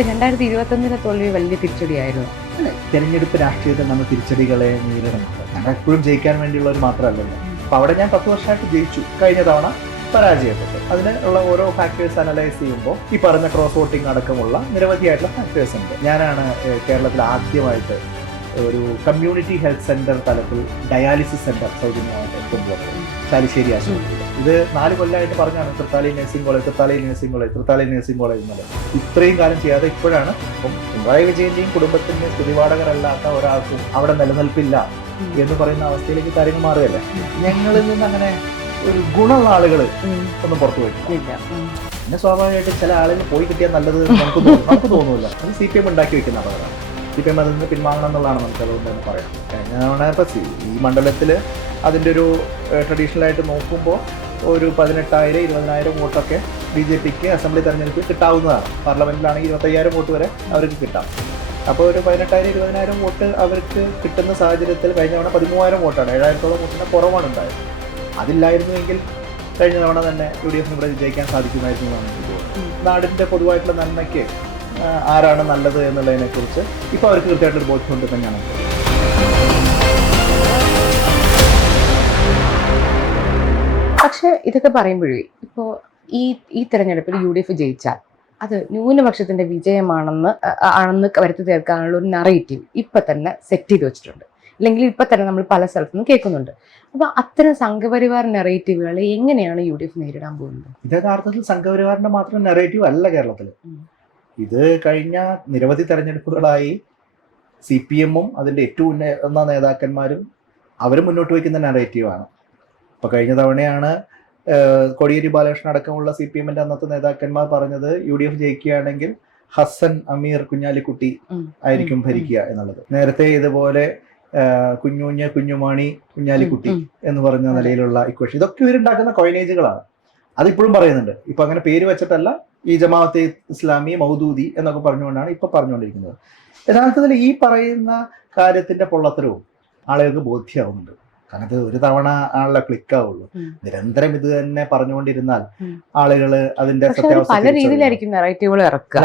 2021 തോൽവി വലിയ തിരിച്ചടിയായിരുന്നു. തെരഞ്ഞെടുപ്പ് രാഷ്ട്രീയത്തിൽ നമ്മൾ തിരിച്ചടികളെ നേരിടുന്നുണ്ട്. ഞങ്ങൾ എപ്പോഴും ജയിക്കാൻ വേണ്ടിയുള്ളവർ മാത്രമല്ലല്ലോ. അപ്പൊ അവിടെ ഞാൻ 10 വർഷമായിട്ട് ജയിച്ചു, കഴിഞ്ഞ തവണ പരാജയപ്പെട്ടു. അതിനുള്ള ഓരോ ഫാക്ടേഴ്സ് അനലൈസ് ചെയ്യുമ്പോൾ ഈ പറഞ്ഞ ക്രോസ് വോട്ടിംഗ് അടക്കമുള്ള നിരവധിയായിട്ടുള്ള ഫാക്ടേഴ്സ് ഉണ്ട്. ഞാനാണ് കേരളത്തിൽ ആദ്യമായിട്ട് ഒരു കമ്മ്യൂണിറ്റി ഹെൽത്ത് സെന്റർ തലത്തിൽ ഡയാലിസിസ് സെന്റർ സൗജന്യമായിട്ട് കൊണ്ടുവന്നത് ചാലിശ്ശേരി ആശുപത്രിയിൽ. ഇത് 4 കൊല്ലമായിട്ട് പറഞ്ഞാണ് തൃത്താലി നഴ്സിംഗ് കോളേജ് എന്നത്. ഇത്രയും കാലം ചെയ്യാതെ ഇപ്പോഴാണ് ഇപ്പം പിണറായി വിജയന്റെയും കുടുംബത്തിന്റെ സ്തുതിപാഠകരല്ലാത്ത ഒരാൾക്കും അവിടെ നിലനിൽപ്പില്ല എന്ന് പറയുന്ന അവസ്ഥയിലേക്ക് കാര്യങ്ങൾ മാറുകയല്ലേ. ഞങ്ങളിൽ നിന്ന് അങ്ങനെ ഒരു ഗുണമുള്ള ആളുകൾ ഒന്നും പുറത്തു പോയിട്ടില്ല. പിന്നെ സ്വാഭാവികമായിട്ട് ചില ആളുകൾ പോയി കിട്ടിയാൽ നല്ലത് നമുക്ക് തോന്നുന്നില്ല. അത് CPM ഉണ്ടാക്കി വെക്കുന്ന അപകടമാണ്. CPM അതിൽ നിന്ന് പിൻവാങ്ങണം എന്നുള്ളതാണ് നമുക്ക് അതുകൊണ്ട് തന്നെ പറയാം. ഇപ്പം ഈ മണ്ഡലത്തിൽ അതിൻ്റെ ഒരു ട്രഡീഷണലായിട്ട് നോക്കുമ്പോൾ ഒരു 18,000 20,000 വോട്ടൊക്കെ BJPക്ക് അസംബ്ലി തെരഞ്ഞെടുപ്പിൽ കിട്ടാവുന്നതാണ്. പാർലമെന്റിലാണെങ്കിൽ 25,000 വോട്ട് വരെ അവർക്ക് കിട്ടാം. അപ്പോൾ ഒരു 18,000 20,000 വോട്ട് അവർക്ക് കിട്ടുന്ന സാഹചര്യത്തിൽ കഴിഞ്ഞ തവണ 13,000 വോട്ടാണ്, 7,000 വോട്ടിൻ്റെ കുറവാണ് ഉണ്ടായത്. അതില്ലായിരുന്നുവെങ്കിൽ കഴിഞ്ഞ തവണ തന്നെ UDF ഇവിടെ വിജയിക്കാൻ സാധിക്കുമായിരുന്നു എന്നാണ് എനിക്ക് തോന്നുന്നത്. നാടിൻ്റെ പൊതുവായിട്ടുള്ള നന്മയ്ക്ക് ആരാണ് നല്ലത് എന്നുള്ളതിനെക്കുറിച്ച് ഇപ്പോൾ അവർക്ക് കൃത്യമായിട്ടൊരു ബോധ്യമുണ്ട് തന്നെയാണ്. പക്ഷെ ഇതൊക്കെ പറയുമ്പോഴേ ഇപ്പോൾ ഈ തെരഞ്ഞെടുപ്പിൽ UDF ജയിച്ചാൽ അത് ന്യൂനപക്ഷത്തിന്റെ വിജയമാണെന്ന് വരുത്തി തീർക്കാനുള്ള ഒരു നറേറ്റീവ് ഇപ്പൊ തന്നെ സെറ്റ് ചെയ്ത് വെച്ചിട്ടുണ്ട്. അല്ലെങ്കിൽ ഇപ്പൊ തന്നെ നമ്മൾ പല സ്ഥലത്തു നിന്നും കേൾക്കുന്നുണ്ട്. അപ്പൊ അത്തരം സംഘപരിവാർ നെറേറ്റീവുകളെ എങ്ങനെയാണ് UDF നേരിടാൻ പോകുന്നത്? ഇത് യഥാർത്ഥത്തിൽ സംഘപരിവാറിന്റെ മാത്രം നെറേറ്റീവ് അല്ല കേരളത്തിൽ. ഇത് കഴിഞ്ഞ നിരവധി തെരഞ്ഞെടുപ്പുകളായി CPM-ഉം അതിന്റെ ഏറ്റവും ഉന്നത നേതാക്കന്മാരും അവർ മുന്നോട്ട് വയ്ക്കുന്ന നെറേറ്റീവാണ്. ഇപ്പൊ കഴിഞ്ഞ തവണയാണ് കോടിയേരി ബാലകൃഷ്ണൻ അടക്കമുള്ള CPM-ന്റെ അന്നത്തെ നേതാക്കന്മാർ പറഞ്ഞത് UDF ജയിക്കുകയാണെങ്കിൽ ഹസൻ അമീർ കുഞ്ഞാലിക്കുട്ടി ആയിരിക്കും ഭരിക്കുക എന്നുള്ളത്. നേരത്തെ ഇതുപോലെ കുഞ്ഞുമാണി കുഞ്ഞാലിക്കുട്ടി എന്ന് പറഞ്ഞ നിലയിലുള്ള ഇക്വേഷൻ, ഇതൊക്കെ ഇവരുണ്ടാക്കുന്ന കോയിനേജുകളാണ്. അതിപ്പോഴും പറയുന്നുണ്ട്. ഇപ്പൊ അങ്ങനെ പേര് വെച്ചിട്ടല്ല, ഈ ജമാഅത്തെ ഇസ്ലാമി മൗദൂദി എന്നൊക്കെ പറഞ്ഞുകൊണ്ടാണ് ഇപ്പൊ പറഞ്ഞുകൊണ്ടിരിക്കുന്നത്. യഥാർത്ഥത്തിൽ ഈ പറയുന്ന കാര്യത്തിന്റെ പൊള്ളത്തരവും ആളുകൾക്ക് ബോധ്യമാവുന്നുണ്ട്. കാരണം ഇത് ഒരു തവണ ആളുടെ ക്ലിക്കാവുള്ളൂ. നിരന്തരം ഇത് തന്നെ പറഞ്ഞുകൊണ്ടിരുന്നാൽ ആളുകള് അതിന്റെ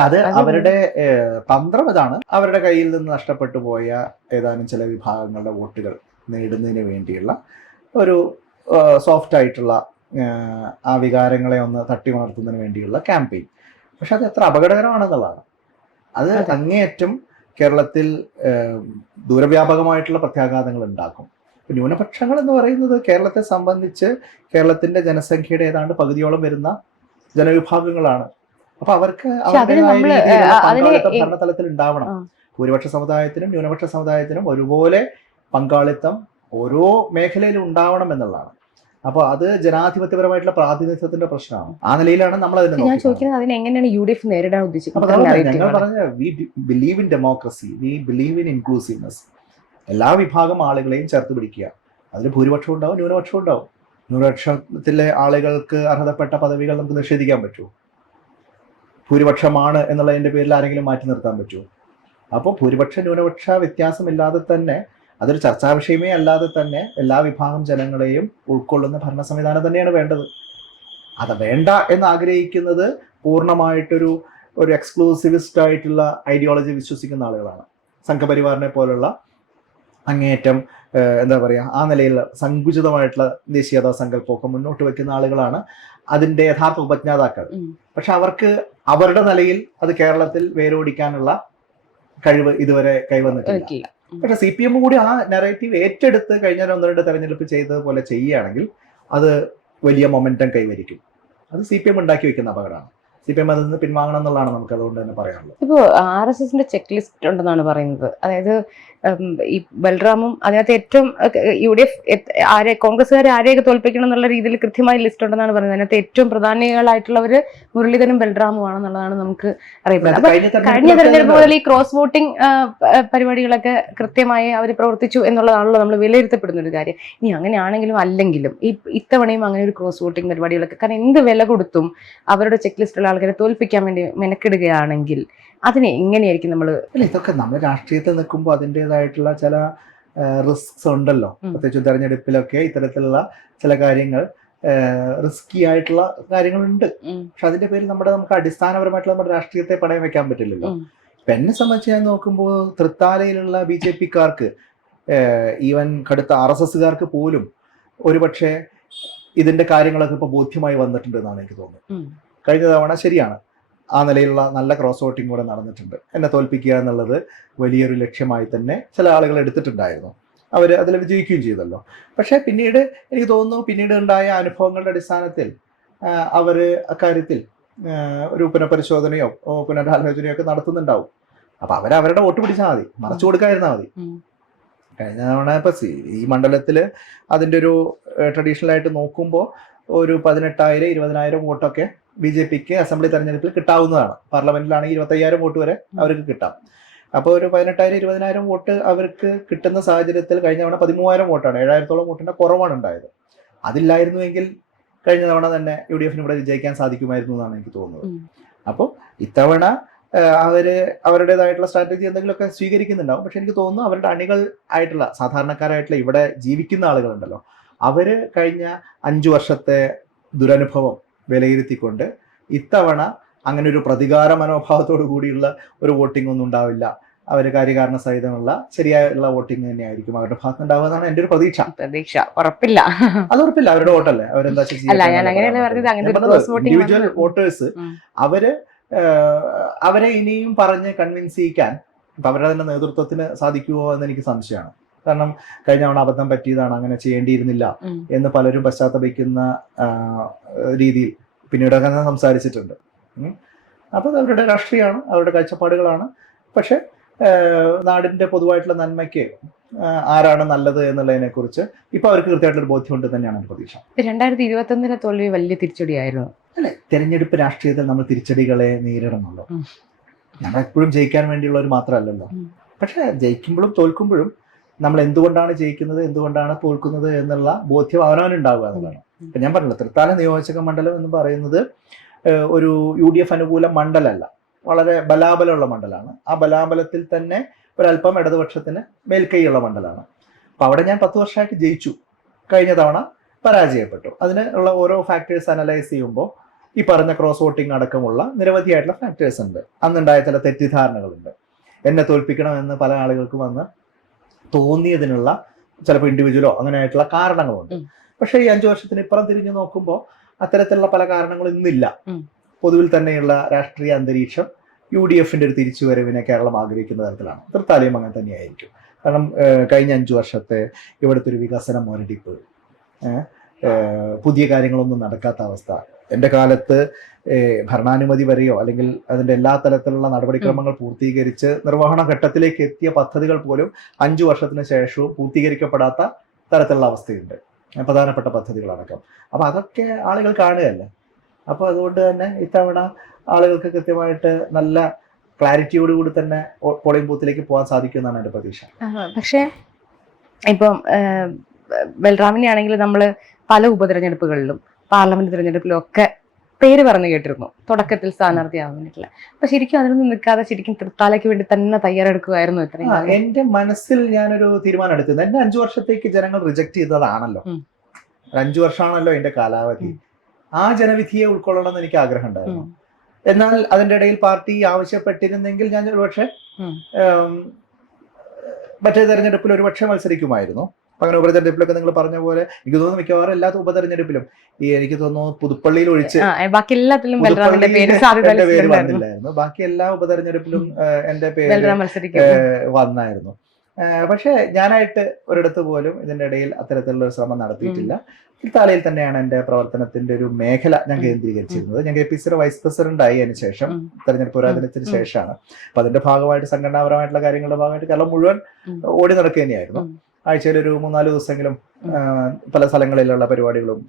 അത് അവരുടെ തന്ത്രം ഇതാണ്. അവരുടെ കയ്യിൽ നിന്ന് നഷ്ടപ്പെട്ടു പോയ ഏതാനും ചില വിഭാഗങ്ങളുടെ വോട്ടുകൾ നേടുന്നതിന് വേണ്ടിയുള്ള ഒരു സോഫ്റ്റ് ആയിട്ടുള്ള ആ വികാരങ്ങളെ ഒന്ന് തട്ടിമണർത്തുന്നതിന് വേണ്ടിയുള്ള ക്യാമ്പയിൻ. പക്ഷെ അത് എത്ര അപകടകരമാണെന്നുള്ളതാണ്. അത് അങ്ങേയറ്റം കേരളത്തിൽ ദൂരവ്യാപകമായിട്ടുള്ള പ്രത്യാഘാതങ്ങൾ ഉണ്ടാക്കും. ന്യൂനപക്ഷങ്ങൾ എന്ന് പറയുന്നത് കേരളത്തെ സംബന്ധിച്ച് കേരളത്തിന്റെ ജനസംഖ്യയുടെ ഏതാണ്ട് പകുതിയോളം വരുന്ന ജനവിഭാഗങ്ങളാണ്. അപ്പൊ അവർക്ക് ഭരണതലത്തിൽ ഉണ്ടാവണം. ഭൂരിപക്ഷ സമുദായത്തിനും ന്യൂനപക്ഷ സമുദായത്തിനും ഒരുപോലെ പങ്കാളിത്തം ഓരോ മേഖലയിലും ഉണ്ടാവണം എന്നുള്ളതാണ്. അപ്പൊ അത് ജനാധിപത്യപരമായിട്ടുള്ള പ്രാതിനിധ്യത്തിന്റെ പ്രശ്നമാണ്. ആ നിലയിലാണ് നമ്മൾ അതിനെങ്ങനെയാണ് UDF നേരിടാൻ ഉദ്ദേശിക്കുന്നത്. ഞങ്ങൾ പറഞ്ഞ we believe in democracy, we believe in inclusiveness. എല്ലാ വിഭാഗം ആളുകളെയും ചേർത്ത് പിടിക്കുക. അതിൽ ഭൂരിപക്ഷം ഉണ്ടാവും, ന്യൂനപക്ഷം ഉണ്ടാവും. ന്യൂനപക്ഷത്തിലെ ആളുകൾക്ക് അർഹതപ്പെട്ട പദവികൾ നമുക്ക് നിഷേധിക്കാൻ പറ്റുമോ? ഭൂരിപക്ഷമാണ് എന്നുള്ളതിന്റെ പേരിൽ ആരെങ്കിലും മാറ്റി നിർത്താൻ പറ്റുമോ? അപ്പോൾ ഭൂരിപക്ഷ ന്യൂനപക്ഷ വ്യത്യാസമില്ലാതെ തന്നെ, അതൊരു ചർച്ചാ വിഷയമേ അല്ലാതെ തന്നെ എല്ലാ വിഭാഗം ജനങ്ങളെയും ഉൾക്കൊള്ളുന്ന ഭരണ സംവിധാനം തന്നെയാണ് വേണ്ടത്. അത് വേണ്ട എന്ന് ആഗ്രഹിക്കുന്നത് പൂർണ്ണമായിട്ടൊരു എക്സ്ക്ലൂസിവിസ്റ്റ് ആയിട്ടുള്ള ഐഡിയോളജി വിശ്വസിക്കുന്ന ആളുകളാണ്. സംഘപരിവാറിനെ പോലുള്ള അങ്ങേയറ്റം എന്താ പറയുക, ആ നിലയിൽ സങ്കുചിതമായിട്ടുള്ള ദേശീയതാ സങ്കല്പമൊക്കെ മുന്നോട്ട് വെക്കുന്ന ആളുകളാണ് അതിന്റെ യഥാർത്ഥ ഉപജ്ഞാതാക്കൾ. പക്ഷെ അവർക്ക് അവരുടെ നിലയിൽ അത് കേരളത്തിൽ വേരോടിക്കാനുള്ള കഴിവ് ഇതുവരെ കൈവന്നിട്ടില്ല. പക്ഷെ CPM കൂടി ആ നെറേറ്റീവ് ഏറ്റെടുത്ത് കഴിഞ്ഞ 1-2 തെരഞ്ഞെടുപ്പ് ചെയ്തതുപോലെ ചെയ്യുകയാണെങ്കിൽ അത് വലിയ മൊമെന്റം കൈവരിക്കും. അത് CPM ഉണ്ടാക്കി വെക്കുന്ന അപകടമാണ്. CPM അതിൽ നിന്ന് പിൻവാങ്ങണം എന്നുള്ളതാണ് നമുക്ക് അതുകൊണ്ട് തന്നെ പറയാനുള്ളത്. ഇപ്പോൾ RSSന്റെ ചെക്ക് ലിസ്റ്റ് ഉണ്ടെന്നാണ് പറയുന്നത്. അതായത് ഈ ബൽറാമും അതിനകത്ത് ഏറ്റവും UDF കോൺഗ്രസ്സുകാരെ ആരെയൊക്കെ തോൽപ്പിക്കണം എന്നുള്ള രീതിയിൽ കൃത്യമായ ലിസ്റ്റ് ഉണ്ടെന്നാണ് പറയുന്നത്. അതിനകത്ത് ഏറ്റവും പ്രധാനികളായിട്ടുള്ളവർ മുരളീധരനും ബൽറാമും ആണെന്നുള്ളതാണ് നമുക്ക് അറിയപ്പെടുന്നത്. കഴിഞ്ഞ തെരഞ്ഞെടുപ്പ് മുതൽ ഈ ക്രോസ് വോട്ടിംഗ് പരിപാടികളൊക്കെ കൃത്യമായി അവർ പ്രവർത്തിച്ചു എന്നുള്ളതാണല്ലോ നമ്മൾ വിലയിരുത്തപ്പെടുന്ന ഒരു കാര്യം. ഇനി അങ്ങനെയാണെങ്കിലും അല്ലെങ്കിലും ഇത്തവണയും അങ്ങനെ ഒരു ക്രോസ് വോട്ടിംഗ് പരിപാടികളൊക്കെ, കാരണം എന്ത് വില കൊടുത്തും അവരുടെ ചെക്ക് ലിസ്റ്റുള്ള ആൾക്കാരെ തോൽപ്പിക്കാൻ വേണ്ടി മെനക്കെടുകയാണെങ്കിൽ അതിനെ എങ്ങനെയായിരിക്കും നമ്മൾ? ഇതൊക്കെ നമ്മൾ രാഷ്ട്രീയത്തിൽ നിൽക്കുമ്പോൾ അതിൻ്റെതായിട്ടുള്ള ചില റിസ്ക്സ് ഉണ്ടല്ലോ. പ്രത്യേകിച്ച് തെരഞ്ഞെടുപ്പിലൊക്കെ ഇത്തരത്തിലുള്ള ചില കാര്യങ്ങൾ റിസ്കി ആയിട്ടുള്ള കാര്യങ്ങളുണ്ട്. പക്ഷെ അതിന്റെ പേരിൽ നമുക്ക് അടിസ്ഥാനപരമായിട്ടുള്ള നമ്മുടെ രാഷ്ട്രീയത്തെ പണയം വെക്കാൻ പറ്റില്ലല്ലോ. ഇപ്പൊ എന്നെ സംബന്ധിച്ച് ഞാൻ നോക്കുമ്പോൾ തൃത്താലയിലുള്ള BJP-ക്കാർക്ക്, ഈവൻ കടുത്ത RSS-കാർക്ക് പോലും ഒരുപക്ഷെ ഇതിന്റെ കാര്യങ്ങളൊക്കെ ഇപ്പൊ ബോധ്യമായി വന്നിട്ടുണ്ട് എന്നാണ് എനിക്ക് തോന്നുന്നത്. കഴിഞ്ഞ തവണ ശരിയാണ്, ആ നിലയിലുള്ള നല്ല ക്രോസ് വോട്ടിംഗ് കൂടെ നടന്നിട്ടുണ്ട്. എന്നെ തോൽപ്പിക്കുക എന്നുള്ളത് വലിയൊരു ലക്ഷ്യമായി തന്നെ ചില ആളുകൾ എടുത്തിട്ടുണ്ടായിരുന്നു. അവർ അതിൽ വിജയിക്കുകയും ചെയ്തല്ലോ. പക്ഷെ പിന്നീട് എനിക്ക് തോന്നുന്നു, പിന്നീട് ഉണ്ടായ അനുഭവങ്ങളുടെ അടിസ്ഥാനത്തിൽ അവർ അക്കാര്യത്തിൽ ഒരു പുനഃപരിശോധനയോ പുനരാലോചനയോ ഒക്കെ നടത്തുന്നുണ്ടാവും. അപ്പൊ അവരവരുടെ വോട്ട് പിടിച്ചാൽ മതി, മറച്ചു കൊടുക്കാതിരുന്നാൽ മതി. കഴിഞ്ഞ തവണ ഇപ്പൊ ഈ മണ്ഡലത്തില് അതിന്റെ ഒരു ട്രഡീഷണൽ ആയിട്ട് നോക്കുമ്പോൾ ഒരു 18,000 20,000 വോട്ടൊക്കെ BJP-ക്ക് അസംബ്ലി തെരഞ്ഞെടുപ്പിൽ കിട്ടാവുന്നതാണ്. പാർലമെന്റിലാണെങ്കിൽ 25,000 വോട്ട് വരെ അവർക്ക് കിട്ടാം. അപ്പോൾ ഒരു 18,000 20,000 വോട്ട് അവർക്ക് കിട്ടുന്ന സാഹചര്യത്തിൽ കഴിഞ്ഞ തവണ 13,000 വോട്ടാണ്, 7,000-ഓളം വോട്ടിന്റെ കുറവാണ് ഉണ്ടായത്. അതില്ലായിരുന്നുവെങ്കിൽ കഴിഞ്ഞ തവണ തന്നെ UDF-ന് ഇവിടെ വിജയിക്കാൻ സാധിക്കുമായിരുന്നു എന്നാണ് എനിക്ക് തോന്നുന്നത്. അപ്പോൾ ഇത്തവണ അവരുടേതായിട്ടുള്ള സ്ട്രാറ്റജി എന്തെങ്കിലുമൊക്കെ സ്വീകരിക്കുന്നുണ്ടാവും. പക്ഷെ എനിക്ക് തോന്നുന്നു അവരുടെ അണികൾ ആയിട്ടുള്ള സാധാരണക്കാരായിട്ടുള്ള ഇവിടെ ജീവിക്കുന്ന ആളുകളുണ്ടല്ലോ, അവര് കഴിഞ്ഞ 5 വർഷത്തെ ദുരനുഭവം വിലയിരുത്തിക്കൊണ്ട് ഇത്തവണ അങ്ങനെ ഒരു പ്രതികാര മനോഭാവത്തോടു കൂടിയുള്ള ഒരു വോട്ടിംഗ് ഒന്നും ഉണ്ടാവില്ല. അവർ കാര്യകാരണ സഹിതമുള്ള ശരിയായുള്ള വോട്ടിംഗ് തന്നെയായിരിക്കും അവരുടെ ഭാഗത്ത് ഉണ്ടാവുക എന്നാണ് എന്റെ ഒരു പ്രതീക്ഷ. ഉറപ്പില്ല, അത് ഉറപ്പില്ല. അവരുടെ വോട്ടല്ലേ, അവരെന്താ ഇൻഡിവിജ്വൽ വോട്ടേഴ്സ് അവരെ ഇനിയും പറഞ്ഞ് കൺവിൻസ് ചെയ്യിക്കാൻ ഇപ്പൊ അവരുടെ തന്നെ നേതൃത്വത്തിന് സാധിക്കുമോ എന്ന് എനിക്ക് സംശയമാണ്. കാരണം കഴിഞ്ഞ തവണ അബദ്ധം പറ്റിയതാണ്, അങ്ങനെ ചെയ്യേണ്ടിയിരുന്നില്ല എന്ന് പലരും പശ്ചാത്തപിക്കുന്ന രീതിയിൽ പിന്നീട് അങ്ങനെ സംസാരിച്ചിട്ടുണ്ട്. അപ്പൊ അത് അവരുടെ രാഷ്ട്രീയമാണ്, അവരുടെ കാഴ്ചപ്പാടുകളാണ്. പക്ഷെ നാടിന്റെ പൊതുവായിട്ടുള്ള നന്മയ്ക്ക് ആരാണ് നല്ലത് എന്നുള്ളതിനെ കുറിച്ച് ഇപ്പൊ അവർക്ക് കൃത്യമായിട്ടൊരു ബോധ്യമുണ്ട് തന്നെയാണ് എന്റെ പ്രതീക്ഷ. 2021 തോൽവി വലിയ തിരിച്ചടിയായിരുന്നു. അല്ലെ, തെരഞ്ഞെടുപ്പ് രാഷ്ട്രീയത്തിൽ നമ്മൾ തിരിച്ചടികളെ നേരിടണമല്ലോ. നമ്മൾ എപ്പോഴും ജയിക്കാൻ വേണ്ടിയുള്ളവർ മാത്രമല്ലല്ലോ. പക്ഷെ ജയിക്കുമ്പോഴും തോൽക്കുമ്പോഴും നമ്മൾ എന്തുകൊണ്ടാണ് ജയിക്കുന്നത്, എന്തുകൊണ്ടാണ് തോൽക്കുന്നത് എന്നുള്ള ബോധ്യം അവനവനുണ്ടാവുക എന്നുള്ളതാണ്. ഇപ്പൊ ഞാൻ പറഞ്ഞല്ലോ, തൃത്താല നിയോജക മണ്ഡലം എന്ന് പറയുന്നത് ഒരു UDF അനുകൂല മണ്ഡലമല്ല, വളരെ ബലാബലമുള്ള മണ്ഡലമാണ്. ആ ബലാബലത്തിൽ തന്നെ ഒരല്പം ഇടതുപക്ഷത്തിന് മേൽക്കൈയുള്ള മണ്ഡലമാണ്. അപ്പൊ അവിടെ ഞാൻ 10 വർഷമായിട്ട് ജയിച്ചു, കഴിഞ്ഞ തവണ പരാജയപ്പെട്ടു. അതിന് ഉള്ള ഓരോ ഫാക്ടേഴ്സ് അനലൈസ് ചെയ്യുമ്പോൾ ഈ പറഞ്ഞ ക്രോസ് വോട്ടിംഗ് അടക്കമുള്ള നിരവധിയായിട്ടുള്ള ഫാക്ടേഴ്സ് ഉണ്ട്. അന്നുണ്ടായ ചില തെറ്റിദ്ധാരണകളുണ്ട്. എന്നെ തോൽപ്പിക്കണമെന്ന് പല ആളുകൾക്ക് വന്ന് തോന്നിയതിനുള്ള ചിലപ്പോൾ ഇൻഡിവിജ്വലോ അങ്ങനെയായിട്ടുള്ള കാരണങ്ങളുണ്ട്. പക്ഷെ ഈ 5 വർഷത്തിന് ഇപ്പുറം തിരിഞ്ഞു നോക്കുമ്പോൾ അത്തരത്തിലുള്ള പല കാരണങ്ങളും ഇന്നില്ല. പൊതുവിൽ തന്നെയുള്ള രാഷ്ട്രീയ അന്തരീക്ഷം UDF-ന്റെ ഒരു തിരിച്ചുവരവിനെ കേരളം ആഗ്രഹിക്കുന്ന തരത്തിലാണ്. തൃത്താലയും അങ്ങനെ തന്നെയായിരിക്കും. കാരണം കഴിഞ്ഞ 5 വർഷത്തെ ഇവിടുത്തെ ഒരു വികസന മുരടിപ്പ്, പുതിയ കാര്യങ്ങളൊന്നും നടക്കാത്ത അവസ്ഥ, എൻ്റെ കാലത്ത് ഭരണാനുമതി വരെയോ അല്ലെങ്കിൽ അതിൻ്റെ എല്ലാ തരത്തിലുള്ള നടപടിക്രമങ്ങൾ പൂർത്തീകരിച്ച് നിർവഹണ ഘട്ടത്തിലേക്ക് എത്തിയ പദ്ധതികൾ പോലും 5 വർഷത്തിന് ശേഷവും പൂർത്തീകരിക്കപ്പെടാത്ത തരത്തിലുള്ള അവസ്ഥയുണ്ട്, പ്രധാനപ്പെട്ട പദ്ധതികളടക്കം. അപ്പൊ അതൊക്കെ ആളുകൾ കാണുകയല്ലേ. അപ്പൊ അതുകൊണ്ട് തന്നെ ഇത്തവണ ആളുകൾക്ക് കൃത്യമായിട്ട് നല്ല ക്ലാരിറ്റിയോടുകൂടി തന്നെ പോളിംഗ് ബൂത്തിലേക്ക് പോകാൻ സാധിക്കുമെന്നാണ് എൻ്റെ പ്രതീക്ഷ. പക്ഷേ ഇപ്പം ബൽറാമിനെ ആണെങ്കിൽ നമ്മൾ പല ഉപതെരഞ്ഞെടുപ്പുകളിലും പാർലമെന്റ് തിരഞ്ഞെടുപ്പിലും ഒക്കെ പേര് പറഞ്ഞു കേട്ടിരുന്നു, തുടക്കത്തിൽ സ്ഥാനാർത്ഥിയാവാൻ വേണ്ടിയിട്ടില്ല. അപ്പൊ ശരിക്കും അതിനൊന്നും നിൽക്കാതെ ശരിക്കും തൃത്താലയ്ക്ക് വേണ്ടി തന്നെ തയ്യാറെടുക്കുമായിരുന്നു. ഇത്രയും എന്റെ മനസ്സിൽ ഞാനൊരു തീരുമാനം എടുത്തത്, എന്നെ 5 വർഷത്തേക്ക് ജനങ്ങൾ റിജക്ട് ചെയ്തതാണല്ലോ. 5 വർഷമാണല്ലോ എന്റെ കാലാവധി. ആ ജനവിധിയെ ഉൾക്കൊള്ളണമെന്ന് എനിക്ക് ആഗ്രഹം ഉണ്ടായിരുന്നു. എന്നാൽ അതിന്റെ ഇടയിൽ പാർട്ടി ആവശ്യപ്പെട്ടിരുന്നെങ്കിൽ ഞാൻ ഒരുപക്ഷെ മറ്റേ തെരഞ്ഞെടുപ്പിൽ ഒരുപക്ഷെ മത്സരിക്കുമായിരുന്നു. അങ്ങനെ ഉപതെരഞ്ഞെടുപ്പിലൊക്കെ നിങ്ങൾ പറഞ്ഞ പോലെ എനിക്ക് തോന്നുന്നു മിക്കവാറും എല്ലാ ഉപതെരഞ്ഞെടുപ്പിലും എനിക്ക് തോന്നുന്നു പുതുപ്പള്ളിയിൽ ഒഴിച്ച് എന്റെ പേര് വന്നില്ലായിരുന്നു. ബാക്കി എല്ലാ ഉപതെരഞ്ഞെടുപ്പിലും എന്റെ പേര് വന്നായിരുന്നു. പക്ഷെ ഞാനായിട്ട് ഒരിടത്ത് പോലും ഇതിന്റെ ഇടയിൽ അത്തരത്തിലുള്ള ഒരു ശ്രമം നടത്തിയിട്ടില്ല. തൃത്താലയിൽ തന്നെയാണ് എന്റെ പ്രവർത്തനത്തിന്റെ ഒരു മേഖല ഞാൻ കേന്ദ്രീകരിച്ചിരുന്നത്. ഞാൻ KPCC വൈസ് പ്രസിഡന്റ് ആയി അതിന് ശേഷം, തെരഞ്ഞെടുപ്പ് പുരോഗമനത്തിന് ശേഷമാണ്. അപ്പൊ അതിന്റെ ഭാഗമായിട്ട് സംഘടനാപരമായിട്ടുള്ള കാര്യങ്ങളുടെ ഭാഗമായിട്ട് കേരളം മുഴുവൻ ഓടി നടക്കുക തന്നെയായിരുന്നു. ആഴ്ചയിൽ ഒരു 3-4 ദിവസമെങ്കിലും പല സ്ഥലങ്ങളിലുള്ള പരിപാടികളും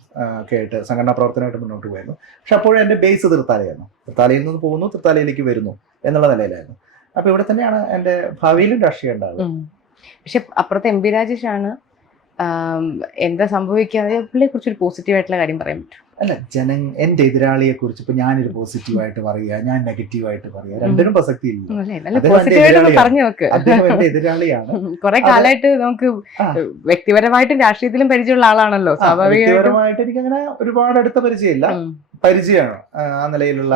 ഒക്കെ ആയിട്ട് സംഘടനാ പ്രവർത്തനമായിട്ട് മുന്നോട്ട് പോയിരുന്നു. പക്ഷെ അപ്പോഴും എന്റെ ബേസ് തൃത്താലയായിരുന്നു. തൃത്താലയിൽ നിന്ന് പോകുന്നു, തൃത്താലയിലേക്ക് വരുന്നു എന്നുള്ള നിലയിലായിരുന്നു. അപ്പൊ ഇവിടെ തന്നെയാണ് എന്റെ ഭാവിയിലും രാഷ്ട്രീയം ഉണ്ടാകുന്നത്. പക്ഷെ അപ്പുറത്ത് MP രാജേഷാണ് എന്താ സംഭവിക്കാതെ പുള്ളിയെ കുറിച്ചൊരു പോസിറ്റീവ് ആയിട്ടുള്ള കാര്യം പറയാൻ പറ്റും. അല്ല എന്റെ എതിരാളിയെ കുറിച്ച് ഇപ്പൊ ഞാനൊരു പോസിറ്റീവായിട്ട് പറയുക, ഞാൻ നെഗറ്റീവായിട്ട് പറയുക, രണ്ടിനും പ്രസക്തി ഇല്ല. പറഞ്ഞു നോക്ക്. അദ്ദേഹം എന്റെ എതിരാളിയാണ്. കുറെ കാലമായിട്ട് നമുക്ക് വ്യക്തിപരമായിട്ടും രാഷ്ട്രീയത്തിലും പരിചയമുള്ള ആളാണല്ലോ. വ്യക്തിപരമായിട്ട് എനിക്ക് അങ്ങനെ ഒരുപാട് അടുത്ത പരിചയമില്ല, പരിചയമാണ്. ആ നിലയിലുള്ള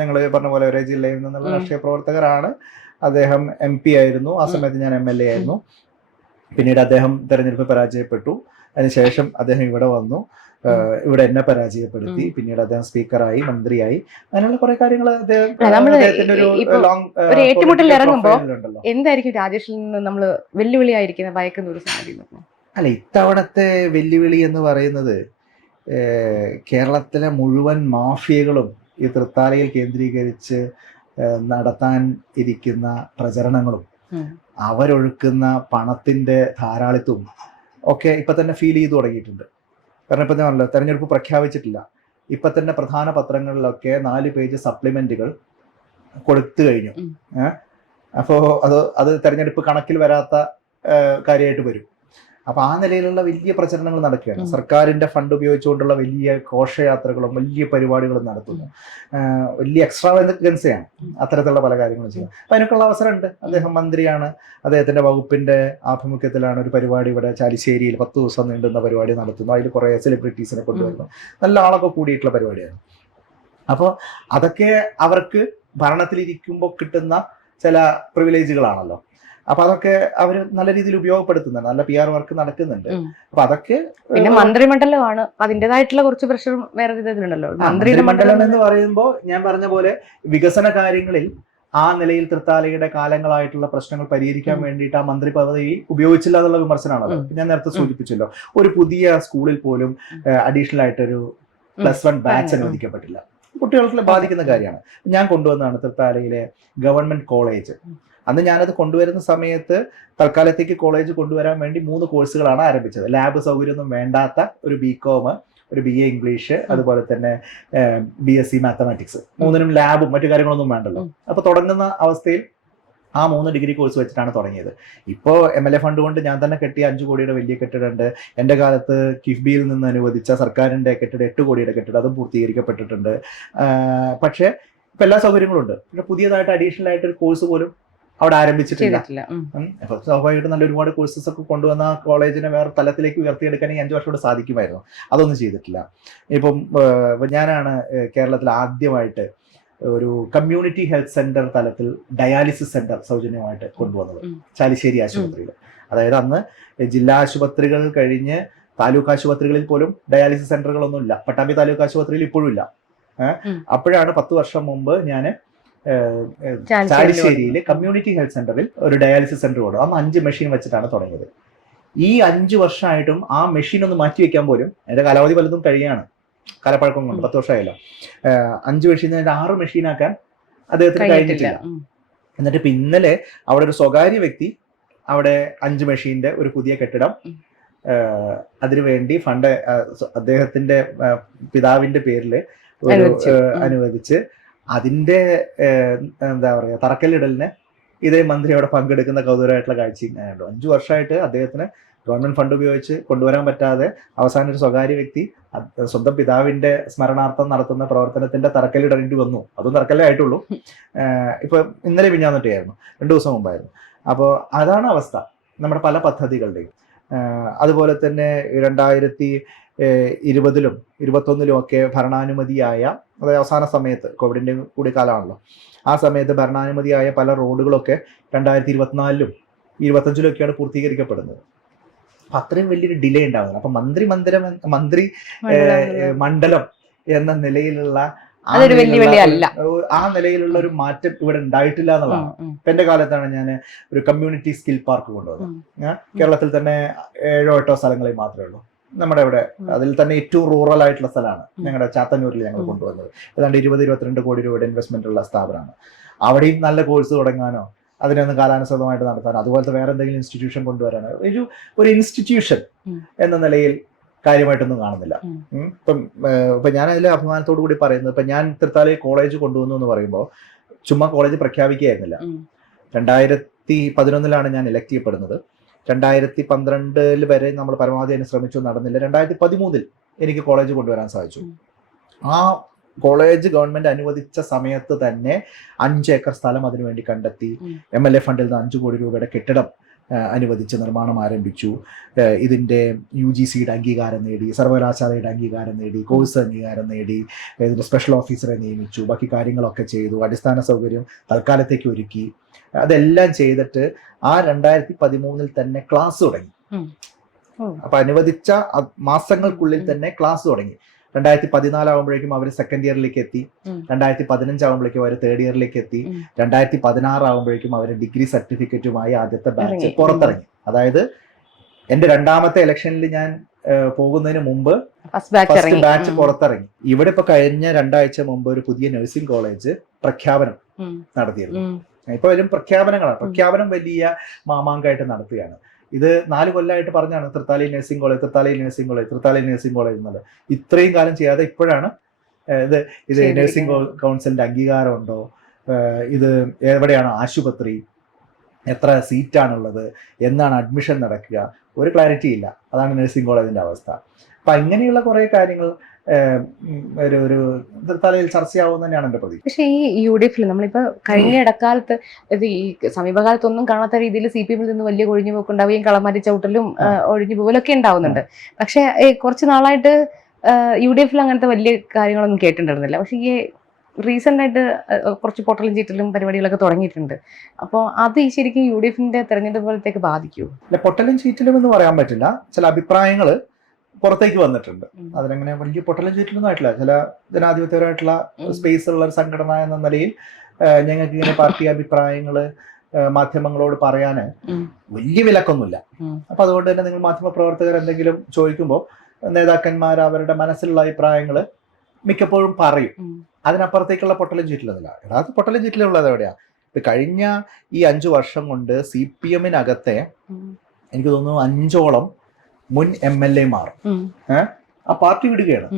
ഞങ്ങള് പറഞ്ഞ പോലെ ഒരേ ജില്ലയിൽ നിന്നുള്ള രാഷ്ട്രീയ പ്രവർത്തകരാണ്. അദ്ദേഹം MP ആയിരുന്നു, ആ സമയത്ത് ഞാൻ MLA ആയിരുന്നു. പിന്നീട് അദ്ദേഹം തെരഞ്ഞെടുപ്പ് പരാജയപ്പെട്ടു. അതിനുശേഷം അദ്ദേഹം ഇവിടെ വന്നു, ഇവിടെ എന്നെ പരാജയപ്പെടുത്തി. പിന്നീട് അദ്ദേഹം സ്പീക്കറായി, മന്ത്രിയായി, അങ്ങനെയുള്ള കുറെ കാര്യങ്ങൾ ഏറ്റുമുട്ടൽ ഇറങ്ങുമ്പോ എന്തായിരിക്കും രാജേഷിൽ നിന്ന് നമ്മൾ വെല്ലുവിളിയായിരിക്കുന്ന ഭയക്കുന്ന ഒരു സാഹചര്യം? അല്ല, ഇത്തവണത്തെ വെല്ലുവിളി എന്ന് പറയുന്നത് കേരളത്തിലെ മുഴുവൻ മാഫിയകളും ഈ തൃത്താലയിൽ കേന്ദ്രീകരിച്ച് നടത്താൻ ഇരിക്കുന്ന പ്രചരണങ്ങളും അവരൊഴുക്കുന്ന പണത്തിന്റെ ധാരാളിത്തവും ഒക്കെ ഇപ്പൊ തന്നെ ഫീൽ ചെയ്തു തുടങ്ങിയിട്ടുണ്ട്. കാരണം ഇപ്പൊ ഞാൻ പറഞ്ഞല്ലോ, തെരഞ്ഞെടുപ്പ് പ്രഖ്യാപിച്ചിട്ടില്ല, ഇപ്പൊ തന്നെ പ്രധാന പത്രങ്ങളിലൊക്കെ 4 പേജ് സപ്ലിമെന്റുകൾ കൊടുത്തു കഴിഞ്ഞു. അപ്പോ അത് തെരഞ്ഞെടുപ്പ് കണക്കിൽ വരാത്ത കാര്യമായിട്ട് വരും. അപ്പൊ ആ നിലയിലുള്ള വലിയ പ്രചരണങ്ങൾ നടക്കുകയാണ്. സർക്കാരിന്റെ ഫണ്ട് ഉപയോഗിച്ചുകൊണ്ടുള്ള വലിയ ഘോഷയാത്രകളും വലിയ പരിപാടികളും നടത്തുന്നു. വലിയ എക്സ്ട്രാവഗൻസയാണ് അത്തരത്തിലുള്ള പല കാര്യങ്ങളും ചെയ്യുന്നത്. അപ്പൊ അതിനൊക്കെയുള്ള അവസരമുണ്ട്. അദ്ദേഹം മന്ത്രിയാണ്, അദ്ദേഹത്തിന്റെ വകുപ്പിന്റെ ആഭിമുഖ്യത്തിലാണ് ഒരു പരിപാടി ഇവിടെ ചാലിശ്ശേരിയിൽ 10 ദിവസം നീണ്ടുന്ന പരിപാടി നടത്തുന്നു. അതിൽ കുറെ സെലിബ്രിറ്റീസിനെ കൊണ്ടുവരുന്നു, നല്ല ആളൊക്കെ കൂടിയിട്ടുള്ള പരിപാടിയാണ്. അപ്പോൾ അതൊക്കെ അവർക്ക് ഭരണത്തിലിരിക്കുമ്പോൾ കിട്ടുന്ന ചില പ്രിവിലേജുകളാണല്ലോ. അപ്പൊ അതൊക്കെ അവർ നല്ല രീതിയിൽ ഉപയോഗപ്പെടുത്തുന്നുണ്ട്, നല്ല PR വർക്ക് നടക്കുന്നുണ്ട്. അപ്പൊ അതൊക്കെ പിന്നെ മന്ത്രിമണ്ഡലമാണ്, അതിൻ്റെതായിട്ടുള്ള കുറച്ച് പ്രഷറും വേറെ വിധത്തിലുണ്ടല്ലോ. മന്ത്രിമണ്ഡലം എന്ന് പറയുമ്പോൾ ഞാൻ പറഞ്ഞ പോലെ വികസന കാര്യങ്ങളിൽ ആ നിലയിൽ തൃത്താലയുടെ കാലങ്ങളായിട്ടുള്ള പ്രശ്നങ്ങൾ പരിഹരിക്കാൻ വേണ്ടിയിട്ട് ആ മന്ത്രി പദവി ഉപയോഗിച്ചില്ല എന്നുള്ള വിമർശനമാണല്ലോ. ഞാൻ നേരത്തെ സൂചിപ്പിച്ചല്ലോ, ഒരു പുതിയ സ്കൂളിൽ പോലും അഡീഷണൽ ആയിട്ടൊരു +1 ബാച്ച് അനുവദിക്കപ്പെട്ടില്ല. കുട്ടികൾക്ക് ബാധിക്കുന്ന കാര്യമാണ്. ഞാൻ കൊണ്ടുവന്നതാണ് തൃത്താലയിലെ ഗവൺമെന്റ് കോളേജ്. അന്ന് ഞാനത് കൊണ്ടുവരുന്ന സമയത്ത് തൽക്കാലത്തേക്ക് കോളേജ് കൊണ്ടുവരാൻ വേണ്ടി 3 കോഴ്സുകളാണ് ആരംഭിച്ചത്. ലാബ് സൗകര്യമൊന്നും വേണ്ടാത്ത ഒരു BCom, ഒരു BA ഇംഗ്ലീഷ്, അതുപോലെ തന്നെ BSc മാത്തമാറ്റിക്സ്. 3നും ലാബും മറ്റു കാര്യങ്ങളൊന്നും വേണ്ടല്ലോ. അപ്പൊ തുടങ്ങുന്ന അവസ്ഥയിൽ ആ 3 ഡിഗ്രി കോഴ്സ് വെച്ചിട്ടാണ് തുടങ്ങിയത്. ഇപ്പോൾ MLA ഫണ്ട് കൊണ്ട് ഞാൻ തന്നെ കെട്ടിയ 5 കോടിയുടെ വലിയ കെട്ടിടമുണ്ട്. എൻ്റെ കാലത്ത് കിഫ്ബിയിൽ നിന്ന് അനുവദിച്ച സർക്കാരിന്റെ കെട്ടിടം 8 കോടിയുടെ കെട്ടിടം, അതും പൂർത്തീകരിക്കപ്പെട്ടിട്ടുണ്ട്. പക്ഷേ ഇപ്പൊ എല്ലാ സൗകര്യങ്ങളും ഉണ്ട്. പക്ഷെ പുതിയതായിട്ട് അഡീഷണൽ ആയിട്ട് ഒരു കോഴ്സ് പോലും അവിടെ ആരംഭിച്ചിട്ടില്ല. അപ്പൊ സ്വാഭാവികമായിട്ടും നല്ല ഒരുപാട് കോഴ്സസ് ഒക്കെ കൊണ്ടുവന്ന കോളേജിനെ വേറെ തലത്തിലേക്ക് ഉയർത്തിയെടുക്കാൻ ഈ 5 വർഷം കൊണ്ട് സാധിക്കുമായിരുന്നു. അതൊന്നും ചെയ്തിട്ടില്ല. ഇപ്പം ഞാനാണ് കേരളത്തിൽ ആദ്യമായിട്ട് ഒരു കമ്മ്യൂണിറ്റി ഹെൽത്ത് സെന്റർ തലത്തിൽ ഡയാലിസിസ് സെന്റർ സൗജന്യമായിട്ട് കൊണ്ടുവന്നത് ചാലിശ്ശേരി ആശുപത്രിയിൽ. അതായത് അന്ന് ജില്ലാ ആശുപത്രികൾ കഴിഞ്ഞ് താലൂക്ക് ആശുപത്രികളിൽ പോലും ഡയാലിസിസ് സെന്ററുകളൊന്നും ഇല്ല. പട്ടാമ്പി താലൂക്ക് ആശുപത്രിയിൽ ഇപ്പോഴും ഇല്ല. അപ്പോഴാണ് 10 വർഷം മുമ്പ് ഞാൻ ചാലിശ്ശേരിയിലെ കമ്മ്യൂണിറ്റി ഹെൽത്ത് സെന്ററിൽ ഒരു ഡയാലിസിസ് സെന്റർ കൊടുക്കും. അന്ന് 5 മെഷീൻ വെച്ചിട്ടാണ് തുടങ്ങിയത്. ഈ 5 വർഷമായിട്ടും ആ മെഷീൻ ഒന്ന് മാറ്റി വെക്കാൻ പോലും, അതിന്റെ കാലാവധി പലതും കഴിയാണ്, കാലപ്പഴക്കം കൊണ്ട് 10 വർഷമായല്ലോ. 5 മെഷീൻ 6 മെഷീനാക്കാൻ അദ്ദേഹത്തിന് കഴിഞ്ഞിട്ടില്ല. എന്നിട്ട് ഇപ്പൊ ഇന്നലെ അവിടെ ഒരു സ്വകാര്യ വ്യക്തി അവിടെ 5 മെഷീന്റെ ഒരു പുതിയ കെട്ടിടം അതിനുവേണ്ടി ഫണ്ട് അദ്ദേഹത്തിന്റെ പിതാവിന്റെ പേരിൽ അനുവദിച്ച് അതിന്റെ എന്താ പറയാ തറക്കല്ലിടലിന് ഇതേ മന്ത്രി അവിടെ പങ്കെടുക്കുന്ന കൗതുകമായിട്ടുള്ള കാഴ്ചയും ഞാനുണ്ട്. 5 വർഷമായിട്ട് അദ്ദേഹത്തിന് ഗവൺമെന്റ് ഫണ്ട് ഉപയോഗിച്ച് കൊണ്ടുവരാൻ പറ്റാതെ അവസാനം ഒരു സ്വകാര്യ വ്യക്തി സ്വന്തം പിതാവിന്റെ സ്മരണാർത്ഥം നടത്തുന്ന പ്രവർത്തനത്തിന്റെ തറക്കല്ലിടേണ്ടി വന്നു. അതും തറക്കല്ലേ ആയിട്ടുള്ളൂ. ഇപ്പൊ ഇന്നലെ പിഞ്ഞാന്നിട്ടായിരുന്നു, 2 ദിവസം മുമ്പായിരുന്നു. അപ്പോൾ അതാണ് അവസ്ഥ നമ്മുടെ പല പദ്ധതികളുടെയും. അതുപോലെ തന്നെ 2020-ലും 2021-ലും ഒക്കെ ഭരണാനുമതിയായ, അതായത് അവസാന സമയത്ത് കോവിഡിന്റെ കൂടി കാലമാണല്ലോ, ആ സമയത്ത് ഭരണാനുമതിയായ പല റോഡുകളൊക്കെ 2024-ലും 2025-ലും ഒക്കെയാണ് പൂർത്തീകരിക്കപ്പെടുന്നത്. അപ്പൊ അത്രയും വലിയൊരു ഡിലേ ഉണ്ടാവുന്നത്. അപ്പൊ മന്ത്രി മണ്ഡലം എന്ന നിലയിലുള്ള ആ നിലയിലുള്ള ഒരു മാറ്റം ഇവിടെ ഉണ്ടായിട്ടില്ല എന്നുള്ളതാണ്. ഇപ്പൊ എന്റെ കാലത്താണ് ഞാൻ ഒരു കമ്മ്യൂണിറ്റി സ്കിൽ പാർക്ക് കൊണ്ടുവന്നത്. കേരളത്തിൽ തന്നെ 7-8 സ്ഥലങ്ങളിൽ മാത്രമേ ഉള്ളൂ നമ്മുടെ ഇവിടെ. അതിൽ തന്നെ ഏറ്റവും റൂറൽ ആയിട്ടുള്ള സ്ഥലമാണ് ഞങ്ങളുടെ ചാത്തന്നൂരിൽ ഞങ്ങൾ കൊണ്ടുവന്നത്. ഏതാണ്ട് 20-22 കോടി രൂപയുടെ ഇൻവെസ്റ്റ്മെന്റ് ഉള്ള സ്ഥാപനമാണ്. അവിടെയും നല്ല കോഴ്സ് തുടങ്ങാനോ അതിനൊന്ന് കാലാനുസൃതമായിട്ട് നടത്താനോ അതുപോലത്തെ വേറെ എന്തെങ്കിലും ഇൻസ്റ്റിറ്റ്യൂഷൻ കൊണ്ടുവരാനോ ഒരു ഇൻസ്റ്റിറ്റ്യൂഷൻ എന്ന നിലയിൽ കാര്യമായിട്ടൊന്നും കാണുന്നില്ല. ഇപ്പൊ ഞാൻ അതിൽ അഭിമാനത്തോടു കൂടി പറയുന്നത്, ഇപ്പൊ ഞാൻ തൃത്താലയിൽ കോളേജ് കൊണ്ടുവന്നു എന്ന് പറയുമ്പോൾ ചുമ്മാ കോളേജ് പ്രഖ്യാപിക്കുകയായിരുന്നില്ല. 2011-ലാണ് ഞാൻ ഇലക്ട് ചെയ്യപ്പെടുന്നത്. 2012 വരെ നമ്മൾ പരമാവധി അതിന് ശ്രമിച്ചു, നടന്നില്ല. 2013 എനിക്ക് കോളേജ് കൊണ്ടുവരാൻ സാധിച്ചു. ആ കോളേജ് ഗവൺമെന്റ് അനുവദിച്ച സമയത്ത് തന്നെ 5 ഏക്കർ സ്ഥലം അതിനുവേണ്ടി കണ്ടെത്തി. MLA ഫണ്ടിൽ നിന്ന് 5 കോടി രൂപയുടെ കെട്ടിടം അനുവദിച്ച് നിർമ്മാണം ആരംഭിച്ചു. ഇതിൻ്റെ UGCയുടെ അംഗീകാരം നേടി, സർവകലാശാലയുടെ അംഗീകാരം നേടി, കോഴ്സ് അംഗീകാരം നേടി, ഇതിൻ്റെ സ്പെഷ്യൽ ഓഫീസറെ നിയമിച്ചു, ബാക്കി കാര്യങ്ങളൊക്കെ ചെയ്തു, അടിസ്ഥാന സൗകര്യം തൽക്കാലത്തേക്ക് ഒരുക്കി. അതെല്ലാം ചെയ്തിട്ട് ആ 2013 തന്നെ ക്ലാസ് തുടങ്ങി. അപ്പൊ അനുവദിച്ച മാസങ്ങൾക്കുള്ളിൽ തന്നെ ക്ലാസ് തുടങ്ങി. 2014 ആകുമ്പോഴേക്കും അവർ സെക്കൻഡ് ഇയറിലേക്ക് എത്തി. 2015 ആകുമ്പോഴേക്കും അവർ തേർഡ് ഇയറിലേക്ക് എത്തി. 2016 ആകുമ്പോഴേക്കും അവർ ഡിഗ്രി സർട്ടിഫിക്കറ്റുമായി ആദ്യത്തെ ബാച്ച് പുറത്തിറങ്ങി. അതായത് എന്റെ രണ്ടാമത്തെ ഇലക്ഷനിൽ ഞാൻ പോകുന്നതിന് മുമ്പ് ഫസ്റ്റ് ബാച്ച് പുറത്തിറങ്ങി. ഇവിടെ ഇപ്പൊ കഴിഞ്ഞ 2 ആഴ്ച മുമ്പ് ഒരു പുതിയ നഴ്സിംഗ് കോളേജ് പ്രഖ്യാപനം നടത്തിയിരുന്നു. ഇപ്പൊ വരും പ്രഖ്യാപനങ്ങളാണ്. പ്രഖ്യാപനം വലിയ മാമാങ്കമായിട്ട് നടത്തുകയാണ്. ഇത് 4 കൊല്ലമായിട്ട് പറഞ്ഞാണ് Thrithali nursing college, Thrithali nursing college, Thrithali nursing college എന്നുള്ളത്. ഇത്രയും കാലം ചെയ്യാതെ ഇപ്പോഴാണ് ഇത് നഴ്സിംഗ് കൗൺസിലിന്റെ അംഗീകാരമുണ്ടോ, ഇത് എവിടെയാണ് ആശുപത്രി, എത്ര സീറ്റാണുള്ളത്, എന്നാണ് അഡ്മിഷൻ നടക്കുക, ഒരു ക്ലാരിറ്റി ഇല്ല. അതാണ് നഴ്സിംഗ് കോളേജിന്റെ അവസ്ഥ. അപ്പൊ അങ്ങനെയുള്ള കുറെ കാര്യങ്ങൾ ഒരു തലയിൽ ചർച്ചയാവും തന്നെയാണ് എന്റെ പ്രതീക്ഷ. പക്ഷേ ഈ UDF നമ്മളിപ്പോ കഴിഞ്ഞ ഇടക്കാലത്ത് ഈ സമീപകാലത്തൊന്നും കാണാത്ത രീതിയിൽ CPM നിന്ന് വലിയ ഒഴിഞ്ഞുപോക്കുണ്ടാവുകയും കളമാരി ചവിട്ടലും ഒഴിഞ്ഞുപോകലൊക്കെ ഉണ്ടാവുന്നുണ്ട്. പക്ഷെ കുറച്ച് നാളായിട്ട് UDF അങ്ങനത്തെ വലിയ കാര്യങ്ങളൊന്നും കേട്ടിട്ടുണ്ടായിരുന്നില്ല. പക്ഷെ ഈ റീസെന്റ് ആയിട്ട് കുറച്ച് പൊട്ടലും ചീറ്റലും പരിപാടികളൊക്കെ തുടങ്ങിയിട്ടുണ്ട്. അപ്പോൾ അത് ഈ ശരിക്കും UDF തെരഞ്ഞെടുപ്പുകളത്തേക്ക് ബാധിക്കുമോ? അല്ല, പൊട്ടലും ചീറ്റലും എന്ന് പറയാൻ പറ്റില്ല. ചില അഭിപ്രായങ്ങൾ പുറത്തേക്ക് വന്നിട്ടുണ്ട്. അതിനങ്ങനെ വലിയ പൊട്ടലും ചീറ്റലൊന്നും ആയിട്ടില്ല. ചില ജനാധിപത്യപരമായിട്ടുള്ള സ്പേസ് ഉള്ള ഒരു സംഘടന എന്ന നിലയിൽ ഞങ്ങൾക്ക് ഇങ്ങനെ പാർട്ടി അഭിപ്രായങ്ങൾ മാധ്യമങ്ങളോട് പറയാൻ വലിയ വിലക്കൊന്നുമില്ല. അപ്പൊ അതുകൊണ്ട് തന്നെ നിങ്ങൾ മാധ്യമ പ്രവർത്തകർ എന്തെങ്കിലും ചോദിക്കുമ്പോൾ നേതാക്കന്മാർ അവരുടെ മനസ്സിലുള്ള അഭിപ്രായങ്ങൾ മിക്കപ്പോഴും പറയും. അതിനപ്പുറത്തേക്കുള്ള പൊട്ടലും ചീറ്റലൊന്നുമില്ല. യഥാർത്ഥ പൊട്ടലും ചീറ്റലുള്ളത് എവിടെയാ? ഇപ്പൊ കഴിഞ്ഞ ഈ 5 വർഷം കൊണ്ട് CPM-നകത്തെ എനിക്ക് തോന്നുന്നു 5ഓളം മുൻ MLA-മാർ ആ പാർട്ടി വിടുകയാണ്.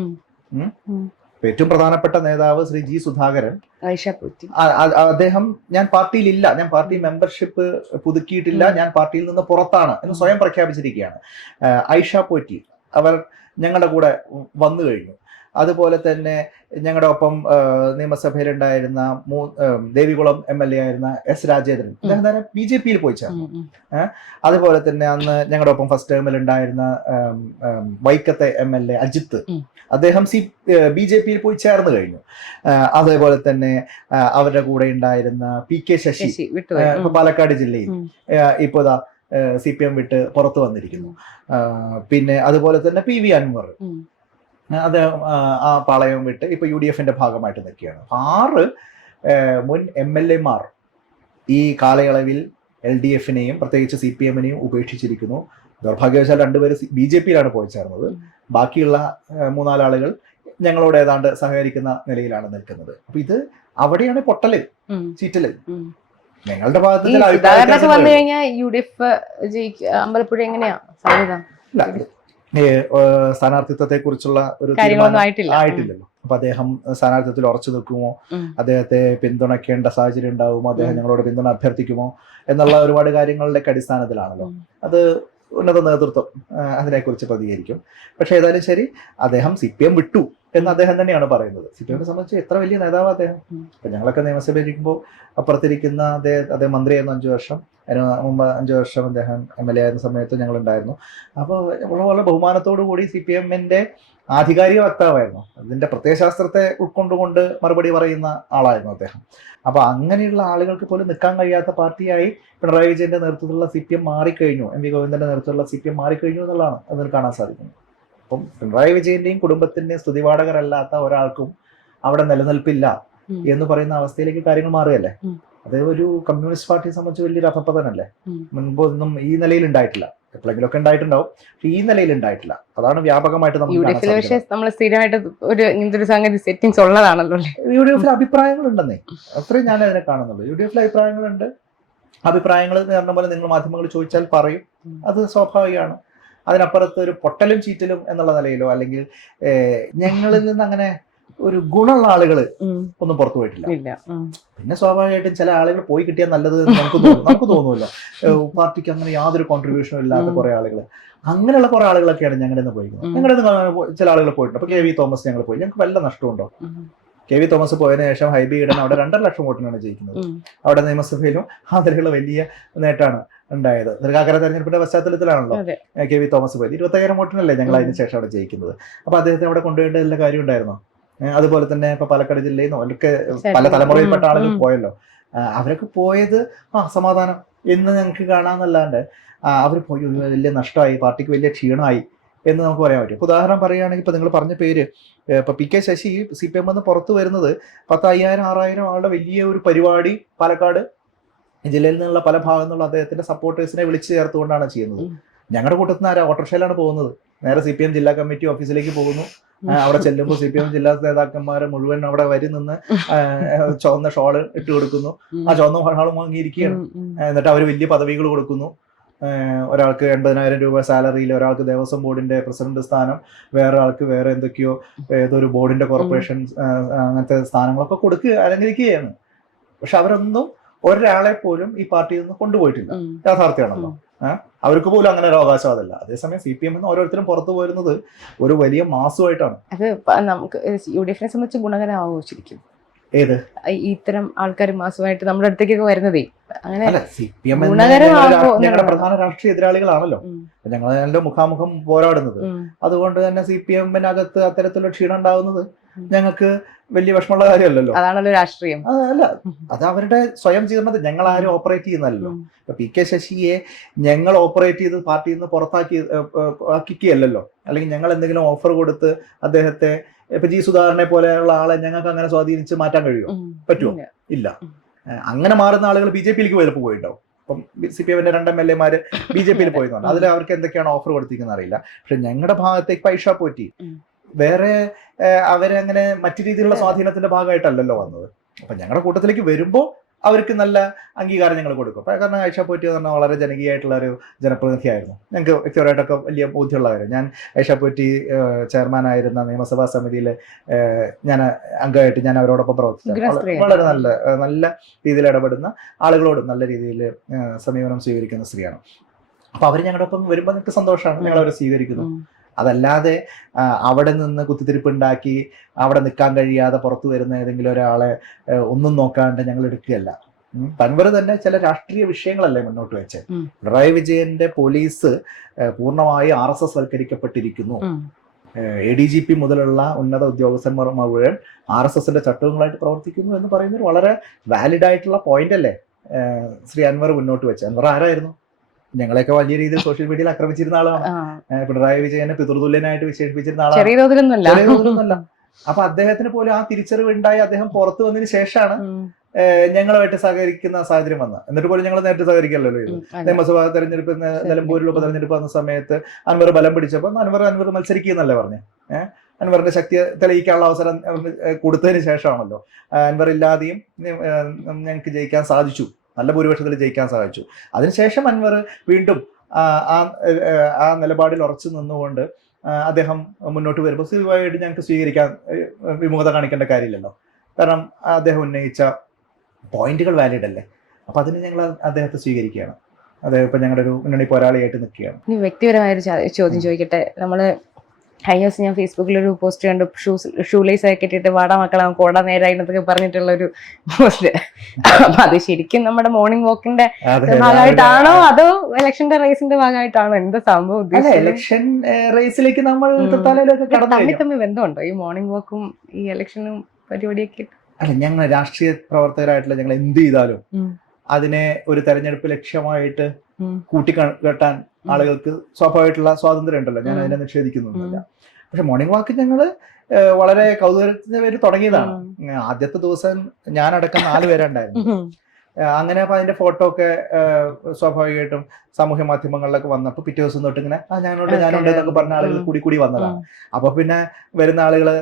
ഏറ്റവും പ്രധാനപ്പെട്ട നേതാവ് ശ്രീ G. സുധാകരൻ, അദ്ദേഹം ഞാൻ പാർട്ടിയിലില്ല, ഞാൻ പാർട്ടി മെമ്പർഷിപ്പ് പുതുക്കിയിട്ടില്ല, ഞാൻ പാർട്ടിയിൽ നിന്ന് പുറത്താണ് എന്ന് സ്വയം പ്രഖ്യാപിച്ചിരിക്കുകയാണ്. ഐഷ പോറ്റി അവർ ഞങ്ങളുടെ കൂടെ വന്നു കഴിഞ്ഞു. അതുപോലെ തന്നെ ഞങ്ങളുടെ ഒപ്പം നിയമസഭയിലുണ്ടായിരുന്ന ദേവികുളം MLA ആയിരുന്ന S. രാജേന്ദ്രൻ, അദ്ദേഹം തന്നെ BJP-യിൽ പോയി ചേർന്നു. അതുപോലെ തന്നെ അന്ന് ഞങ്ങളുടെ ഒപ്പം ഫസ്റ്റ് ടേമിൽ ഉണ്ടായിരുന്ന വൈക്കത്തെ MLA അജിത്ത്, അദ്ദേഹം BJP-യിൽ പോയി ചേർന്ന് കഴിഞ്ഞു. അതേപോലെ തന്നെ അവരുടെ കൂടെ ഉണ്ടായിരുന്ന PK ശശി ഇപ്പൊ പാലക്കാട് ജില്ലയിൽ ഇപ്പൊ CPM വിട്ട് പുറത്തു വന്നിരിക്കുന്നു. പിന്നെ അതുപോലെ തന്നെ PV അൻവർ, അദ്ദേഹം ആ പാളയം വിട്ട് ഇപ്പൊ UDF-ന്റെ ഭാഗമായിട്ട് നിൽക്കുകയാണ്. 6 മുൻ MLA-മാർ ഈ കാലയളവിൽ LDF-നെയും പ്രത്യേകിച്ച് CPM-നെയും ഉപേക്ഷിച്ചിരിക്കുന്നു. ദൗർഭാഗ്യവശാൽ 2 പേര് BJP-യിലാണ് പോയി ചേർന്നത്. ബാക്കിയുള്ള 3-4 ആളുകൾ ഞങ്ങളോട് ഏതാണ്ട് സഹകരിക്കുന്ന നിലയിലാണ് നിൽക്കുന്നത്. അപ്പൊ ഇത് അവിടെയാണ് പൊട്ടല് ചീറ്റല്. ഞങ്ങളുടെ ഭാഗത്ത് വന്നു കഴിഞ്ഞാൽ UDF അമ്പലപ്പുഴ എങ്ങനെയാ സാധ്യത? സ്ഥാനാർത്ഥിത്വത്തെ കുറിച്ചുള്ള ഒരു തീരുമാനം ആയിട്ടില്ലല്ലോ. അപ്പൊ അദ്ദേഹം സ്ഥാനാർത്ഥിത്വത്തിൽ ഉറച്ചു നിൽക്കുമോ, അദ്ദേഹത്തെ പിന്തുണയ്ക്കേണ്ട സാഹചര്യം ഉണ്ടാവുമോ, അദ്ദേഹം ഞങ്ങളോട് പിന്തുണ അഭ്യർത്ഥിക്കുമോ എന്നുള്ള ഒരുപാട് കാര്യങ്ങളുടെയൊക്കെ അടിസ്ഥാനത്തിലാണല്ലോ. അത് ഉന്നത നേതൃത്വം അതിനെക്കുറിച്ച് പ്രതികരിക്കും. പക്ഷെ ഏതായാലും ശരി, അദ്ദേഹം CPM വിട്ടു എന്ന് അദ്ദേഹം തന്നെയാണ് പറയുന്നത്. CPM-നെ സംബന്ധിച്ച് എത്ര വലിയ നേതാവ് അദ്ദേഹം. ഇപ്പൊ ഞങ്ങളൊക്കെ നിയമസഭയിൽ ഇരിക്കുമ്പോൾ അപ്പുറത്തിരിക്കുന്ന അദ്ദേഹം മന്ത്രിയായിരുന്നു 5 വർഷം. അതിന് മുമ്പ് 5 വർഷം അദ്ദേഹം MLA ആയിരുന്ന സമയത്ത് ഞങ്ങൾ ഉണ്ടായിരുന്നു. അപ്പോൾ വളരെ ബഹുമാനത്തോടു കൂടി CPM-ന്റെ ആധികാരിക വക്താവായിരുന്നു. അതിന്റെ പ്രത്യയശാസ്ത്രത്തെ ഉൾക്കൊണ്ടുകൊണ്ട് മറുപടി പറയുന്ന ആളായിരുന്നു അദ്ദേഹം. അപ്പൊ അങ്ങനെയുള്ള ആളുകൾക്ക് പോലും നിൽക്കാൻ കഴിയാത്ത പാർട്ടിയായി പിണറായി വിജയന്റെ നേതൃത്വത്തിലുള്ള CPM മാറിക്കഴിഞ്ഞു, MV ഗോവിന്ദന്റെ നേതൃത്വത്തിലുള്ള CPM മാറിക്കഴിഞ്ഞു എന്നുള്ളതാണ് അതിൽ കാണാൻ സാധിക്കുന്നത്. അപ്പം പിണറായി വിജയന്റെയും കുടുംബത്തിന്റെയും സ്തുതിപാഠകരല്ലാത്ത ഒരാൾക്കും അവിടെ നിലനിൽപ്പില്ല എന്ന് പറയുന്ന അവസ്ഥയിലേക്ക് കാര്യങ്ങൾ മാറുകയല്ലേ. അത് ഒരു കമ്മ്യൂണിസ്റ്റ് പാർട്ടിയെ സംബന്ധിച്ച് വലിയൊരു അധപ്പതനല്ലേ. മുൻപൊന്നും ഈ നിലയിൽ ഉണ്ടായിട്ടില്ല. എപ്പോഴെങ്കിലും ഒക്കെ ഉണ്ടായിട്ടുണ്ടാവും, പക്ഷെ ഈ നിലയിൽ ഉണ്ടായിട്ടില്ല. അതാണ് വ്യാപകമായിട്ട് നമ്മൾ സ്ഥിരമായിട്ട് ഒരു സംഗതി സെറ്റിംഗ്സ് ഉള്ളതാണല്ലോ. UDF-ൽ അഭിപ്രായങ്ങളുണ്ടെന്നേ, അത്രയും ഞാൻ അതിനെ കാണുന്നുള്ളൂ. UDF-ൽ അഭിപ്രായങ്ങളുണ്ട്. അഭിപ്രായങ്ങൾ പറഞ്ഞ പോലെ നിങ്ങൾ മാധ്യമങ്ങൾ ചോദിച്ചാൽ പറയും, അത് സ്വാഭാവികമാണ്. അതിനപ്പുറത്ത് ഒരു പൊട്ടലും ചീറ്റലും എന്നുള്ള നിലയിലോ അല്ലെങ്കിൽ ഞങ്ങളിൽ നിന്ന് അങ്ങനെ ഒരു ഗുണമുള്ള ആളുകൾ ഉം. ഒന്നും പുറത്തു പോയിട്ടില്ല. ഇല്ല. പിന്നെ സ്വാഭാവികമായിട്ടും ചില ആളുകൾ പോയി കിട്ടിയാൽ നല്ലത് എന്ന് നമുക്ക് തോന്നുമല്ലോ. പാർട്ടിക്ക് അങ്ങനെ യാതൊരു കോൺട്രിബ്യൂഷനും ഇല്ലാത്ത കുറെ ആളുകൾ, അങ്ങനെയുള്ള കുറെ ആളുകളൊക്കെയാണ് ഞങ്ങളുടെ നിന്ന് പോയിരിക്കുന്നത്. ഞങ്ങളുടെ നിന്ന് ചില ആളുകൾ പോയിട്ടുണ്ട്. അപ്പൊ KV തോമസ് ഞങ്ങൾ പോയി, ഞങ്ങൾക്ക് വല്ല നഷ്ടമുണ്ടോ? KV തോമസ് പോയതിനു ശേഷം ഹൈബി ഈഡൻ അവിടെ 2.5 ലക്ഷം വോട്ടിനാണ് ജയിക്കുന്നത്. അവിടെ നിയമസഭയിലും അതിലുള്ള വലിയ നേട്ടമാണ് ഉണ്ടായത്. തൃക്കാക്കര തെരഞ്ഞെടുപ്പിന്റെ പശ്ചാത്തലത്തിലാണല്ലോ KV തോമസ് പോയത്. 25,000 വോട്ടിനല്ലേ ഞങ്ങൾ അതിന് ശേഷം അവിടെ ജയിക്കുന്നത്. അപ്പൊ അദ്ദേഹത്തെ അവിടെ കൊണ്ടുപോയിട്ട് എല്ലാ കാര്യം ഉണ്ടായിരുന്നോ? അതുപോലെ തന്നെ ഇപ്പൊ പാലക്കാട് ജില്ലയിൽ നിന്നും അവർക്ക് പല തലമുറയിൽപ്പെട്ട ആളുകൾ പോയല്ലോ. അവരൊക്കെ പോയത് സമാധാനം എന്ന് ഞങ്ങൾക്ക് കാണാന്നല്ലാണ്ട് അവർ പോയി വലിയ നഷ്ടമായി, പാർട്ടിക്ക് വലിയ ക്ഷീണമായി എന്ന് നമുക്ക് പറയാൻ പറ്റും. ഉദാഹരണം പറയുകയാണെങ്കിൽ ഇപ്പൊ നിങ്ങൾ പറഞ്ഞ പേര്, ഇപ്പൊ PK ശശി CPM എന്ന് പുറത്തു വരുന്നത് 10,000-6,000 ആളുടെ വലിയ ഒരു പരിപാടി പാലക്കാട് ജില്ലയിൽ നിന്നുള്ള പല ഭാഗത്തു നിന്നുള്ള അദ്ദേഹത്തിന്റെ സപ്പോർട്ടേഴ്സിനെ വിളിച്ചു ചേർത്തുകൊണ്ടാണ് ചെയ്യുന്നത്. ഞങ്ങളുടെ കൂട്ടത്തിൽ നിന്ന് ഓട്ടോറിക്ഷയിലാണ് പോകുന്നത്. നേരെ CPM ജില്ലാ കമ്മിറ്റി ഓഫീസിലേക്ക് പോകുന്നു. അവിടെ ചെല്ലുമ്പോൾ CPM ജില്ലാ നേതാക്കന്മാരെ മുഴുവൻ അവിടെ വരി നിന്ന് ചുവന്ന ഷോള് ഇട്ട് കൊടുക്കുന്നു. ആ ചുവന്ന ഷാൾ വാങ്ങിയിരിക്കുകയാണ്. എന്നിട്ട് അവർ വലിയ പദവികൾ കൊടുക്കുന്നു. ഒരാൾക്ക് 80,000 രൂപ സാലറിയിൽ, ഒരാൾക്ക് ദേവസ്വം ബോർഡിന്റെ പ്രസിഡന്റ് സ്ഥാനം, വേറെ ആൾക്ക് വേറെ എന്തൊക്കെയോ ഏതൊരു ബോർഡിന്റെ കോർപ്പറേഷൻ അങ്ങനത്തെ സ്ഥാനങ്ങളൊക്കെ കൊടുക്കുക അലങ്കരിക്കുകയാണ്. പക്ഷെ അവരൊന്നും ഒരാളെ പോലും ഈ പാർട്ടിയിൽ നിന്ന് കൊണ്ടുപോയിട്ടില്ല. യാഥാർത്ഥ്യമാണല്ലോ. അവർക്ക് പോലും അങ്ങനെ ഒരു അവകാശവാദമല്ല. അതേസമയം CPM എന്ന് ഓരോരുത്തരും പുറത്തു പോരുന്നത് ഒരു വലിയ മാസമായിട്ടാണ്. അത് നമുക്ക് UDF സംബന്ധിച്ച് ഗുണകരമാവോ ശരിക്കും? ഏത് ഇത്തരം ആൾക്കാർ മാസമായിട്ട് നമ്മുടെ അടുത്തേക്കൊക്കെ വരുന്നതേ? അങ്ങനെ CPM ഞങ്ങളുടെ പ്രധാന രാഷ്ട്രീയ എതിരാളികളാണല്ലോ. ഞങ്ങളുടെ മുഖാമുഖം പോരാടുന്നത്. അതുകൊണ്ട് തന്നെ CPM-നകത്ത് അത്തരത്തിലുള്ള ക്ഷീണം ഉണ്ടാകുന്നത് ഞങ്ങൾക്ക് വലിയ വിഷമമുള്ള കാര്യമല്ലല്ലോ. അതാണല്ലോ രാഷ്ട്രീയം. അല്ല, അത് അവരുടെ സ്വയം ചെയ്യുന്നത്. ഞങ്ങൾ ആരും ഓപ്പറേറ്റ് ചെയ്യുന്നല്ലോ. ഇപ്പൊ PK ശശിയെ ഞങ്ങൾ ഓപ്പറേറ്റ് ചെയ്ത് പാർട്ടിയിൽ നിന്ന് പുറത്താക്കിയല്ലോ. അല്ലെങ്കിൽ ഞങ്ങൾ എന്തെങ്കിലും ഓഫർ കൊടുത്ത് അദ്ദേഹത്തെ, ഇപ്പൊ G സുധാകരനെ പോലെയുള്ള ആളെ ഞങ്ങൾക്ക് അങ്ങനെ സ്വാധീനിച്ച് മാറ്റാൻ കഴിയുമോ? പറ്റുമോ? ഇല്ല. അങ്ങനെ മാറുന്ന ആളുകൾ BJP-യിലേക്ക് ചിലപ്പോൾ പോയിട്ടുണ്ടാവും. ഇപ്പം CPM-ന്റെ 2 MLA-മാര് BJP-യിൽ പോയതാണ്. അതിൽ അവർക്ക് എന്തൊക്കെയാണ് ഓഫർ കൊടുത്തിരിക്കുന്നത് അറിയില്ല. പക്ഷെ ഞങ്ങളുടെ ഭാഗത്തേക്ക് പൈസ പോറ്റി വേറെ അവരങ്ങനെ മറ്റു രീതിയിലുള്ള സ്വാധീനത്തിന്റെ ഭാഗമായിട്ടല്ലല്ലോ വന്നത്. അപ്പൊ ഞങ്ങളുടെ കൂട്ടത്തിലേക്ക് വരുമ്പോൾ അവർക്ക് നല്ല അംഗീകാരം ഞങ്ങൾ കൊടുക്കും. കാരണം ഐഷ പോറ്റി എന്ന് പറഞ്ഞാൽ വളരെ ജനകീയമായിട്ടുള്ള ഒരു ജനപ്രതിനിധിയായിരുന്നു. ഞങ്ങൾക്ക് വ്യക്തിപരമായിട്ടൊക്കെ വലിയ ബോധ്യമുള്ള കാര്യം. ഞാൻ ഐഷ പോറ്റി ചെയർമാൻ ആയിരുന്ന നിയമസഭാ സമിതിയിൽ ഞാൻ അംഗമായിട്ട് ഞാൻ അവരോടൊപ്പം പ്രവർത്തിച്ചു. വളരെ നല്ല രീതിയിൽ ഇടപെടുന്ന, ആളുകളോടും നല്ല രീതിയിൽ സമീപനം സ്വീകരിക്കുന്ന സ്ത്രീയാണ്. അപ്പൊ അവർ ഞങ്ങളുടെ ഒപ്പം വരുമ്പോൾ നിങ്ങൾക്ക് സന്തോഷമാണ്, ഞങ്ങൾ അവരെ സ്വീകരിക്കുന്നു. അതല്ലാതെ അവിടെ നിന്ന് കുത്തിത്തിരിപ്പുണ്ടാക്കി അവിടെ നിൽക്കാൻ കഴിയാതെ പുറത്തു വരുന്ന ഏതെങ്കിലും ഒരാളെ ഒന്നും നോക്കാണ്ട് ഞങ്ങൾ എടുക്കുകയല്ല. അൻവർ തന്നെ ചില രാഷ്ട്രീയ വിഷയങ്ങളല്ലേ മുന്നോട്ട് വെച്ച്. പിണറായി വിജയന്റെ പോലീസ് പൂർണ്ണമായി RSS വൽക്കരിക്കപ്പെട്ടിരിക്കുന്നു. ADGP മുതലുള്ള ഉന്നത ഉദ്യോഗസ്ഥന്മാർ മുഴുവൻ RSSന്റെ ചട്ടങ്ങളായിട്ട് പ്രവർത്തിക്കുന്നു എന്ന് പറയുന്നത് വളരെ വാലിഡ് ആയിട്ടുള്ള പോയിന്റ് അല്ലേ ശ്രീ അൻവർ മുന്നോട്ട് വെച്ച്. അൻവർ ആരായിരുന്നു? ഞങ്ങളെയൊക്കെ വലിയ രീതിയിൽ സോഷ്യൽ മീഡിയയിൽ ആക്രമിച്ചിരുന്ന ആളാണ്. പിണറായി വിജയനെ പിതൃതുല്യനായിട്ട് വിശേഷിപ്പിച്ചിരുന്ന ആളാണ്. ചെറിയ തോതിലൊന്നുമല്ല. അപ്പൊ അദ്ദേഹത്തിന് പോലും ആ തിരിച്ചറിവ് ഉണ്ടായി. അദ്ദേഹം പുറത്തു വന്നതിന് ശേഷമാണ് ഞങ്ങളുമായിട്ട് സഹകരിക്കുന്ന സാഹചര്യം വന്നത്. എന്നിട്ട് പോലും ഞങ്ങൾ നേരത്തെ സഹകരിക്കല്ലോ. നിയമസഭാ തെരഞ്ഞെടുപ്പ്, നിലമ്പൂരിൽ ഉപതെരഞ്ഞെടുപ്പ് വന്ന സമയത്ത് അൻവർ ബലം പിടിച്ചപ്പോൾ അൻവർ മത്സരിക്കുന്നല്ലേ പറഞ്ഞേ. അൻവറിന്റെ ശക്തി തെളിയിക്കാനുള്ള അവസരം കൊടുത്തതിന് ശേഷമാണല്ലോ. അൻവർ ഇല്ലാതെയും ഞങ്ങൾക്ക് ജയിക്കാൻ സാധിച്ചു, നല്ല ഭൂരിപക്ഷത്തിൽ ജയിക്കാൻ സാധിച്ചു. അതിനുശേഷം അൻവർ വീണ്ടും ആ നിലപാടിൽ ഉറച്ചു നിന്നുകൊണ്ട് അദ്ദേഹം മുന്നോട്ട് വരുമ്പോൾ സ്വാഭാവികമായിട്ട് ഞങ്ങൾക്ക് സ്വീകരിക്കാൻ വിമുഖത കാണിക്കേണ്ട കാര്യമില്ലല്ലോ. കാരണം അദ്ദേഹം ഉന്നയിച്ച പോയിന്റുകൾ വാലിഡ് അല്ലേ. അപ്പൊ അതിന് ഞങ്ങൾ അദ്ദേഹത്തെ സ്വീകരിക്കുകയാണ്. അദ്ദേഹം ഇപ്പൊ ഞങ്ങളുടെ ഒരു മുന്നണി പോരാളിയായിട്ട് നിൽക്കുകയാണ്. ഇനി വ്യക്തിപരമായൊരു ചോദ്യം ചോദിക്കട്ടെ. നമ്മള് കഴിഞ്ഞ ദിവസം ഞാൻ ഫേസ്ബുക്കിലൊരു പോസ്റ്റ് കണ്ടു, ഷൂ ലൈസ് ഒക്കെ ഇട്ടിട്ട് വാടാ മക്കളെ കോട നേരായിട്ടൊക്കെ പറഞ്ഞിട്ടുള്ള ഒരു പോസ്റ്റ്. അപ്പൊ അത് ശരിക്കും നമ്മുടെ മോർണിംഗ് വാക്കിന്റെ ഭാഗമായിട്ടാണോ അതോ ഇലക്ഷന്റെ റേസിന്റെ ഭാഗമായിട്ടാണോ? എന്താ സംഭവം? ഇലക്ഷൻ റേസിലേക്ക് നമ്മൾ തമ്മിൽ ബന്ധമുണ്ടോ ഈ മോർണിംഗ് വാക്കും ഈ ഇലക്ഷനും പരിപാടിയൊക്കെ? അല്ല, ഞങ്ങൾ രാഷ്ട്രീയ പ്രവർത്തകരായിട്ടുള്ള ഞങ്ങൾ എന്ത് ചെയ്താലും അതിനെ ഒരു തെരഞ്ഞെടുപ്പ് ലക്ഷ്യമായിട്ട് കൂട്ടിക്കെട്ടാൻ ആളുകൾക്ക് സ്വാഭാവികമായിട്ടുള്ള സ്വാതന്ത്ര്യം ഉണ്ടല്ലോ. ഞാൻ അതിനെ നിഷേധിക്കുന്നൊന്നുമില്ല. പക്ഷെ മോർണിംഗ് വാക്ക് ഞങ്ങള് വളരെ കൗതുകത്തിന്റെ പേര് തുടങ്ങിയതാണ്. ആദ്യത്തെ ദിവസം ഞാനടക്കം 4 പേരുണ്ടായിരുന്നു. അങ്ങനെ അപ്പൊ അതിന്റെ ഫോട്ടോ ഒക്കെ സ്വാഭാവികമായിട്ടും സാമൂഹ്യ മാധ്യമങ്ങളിലൊക്കെ വന്നപ്പോൾ പിറ്റേ ദിവസം തൊട്ട് ഇങ്ങനെ ഞാനുണ്ട് എന്നൊക്കെ പറഞ്ഞ ആളുകൾ കൂടി വന്നതാണ്. അപ്പൊ പിന്നെ വരുന്ന ആളുകള്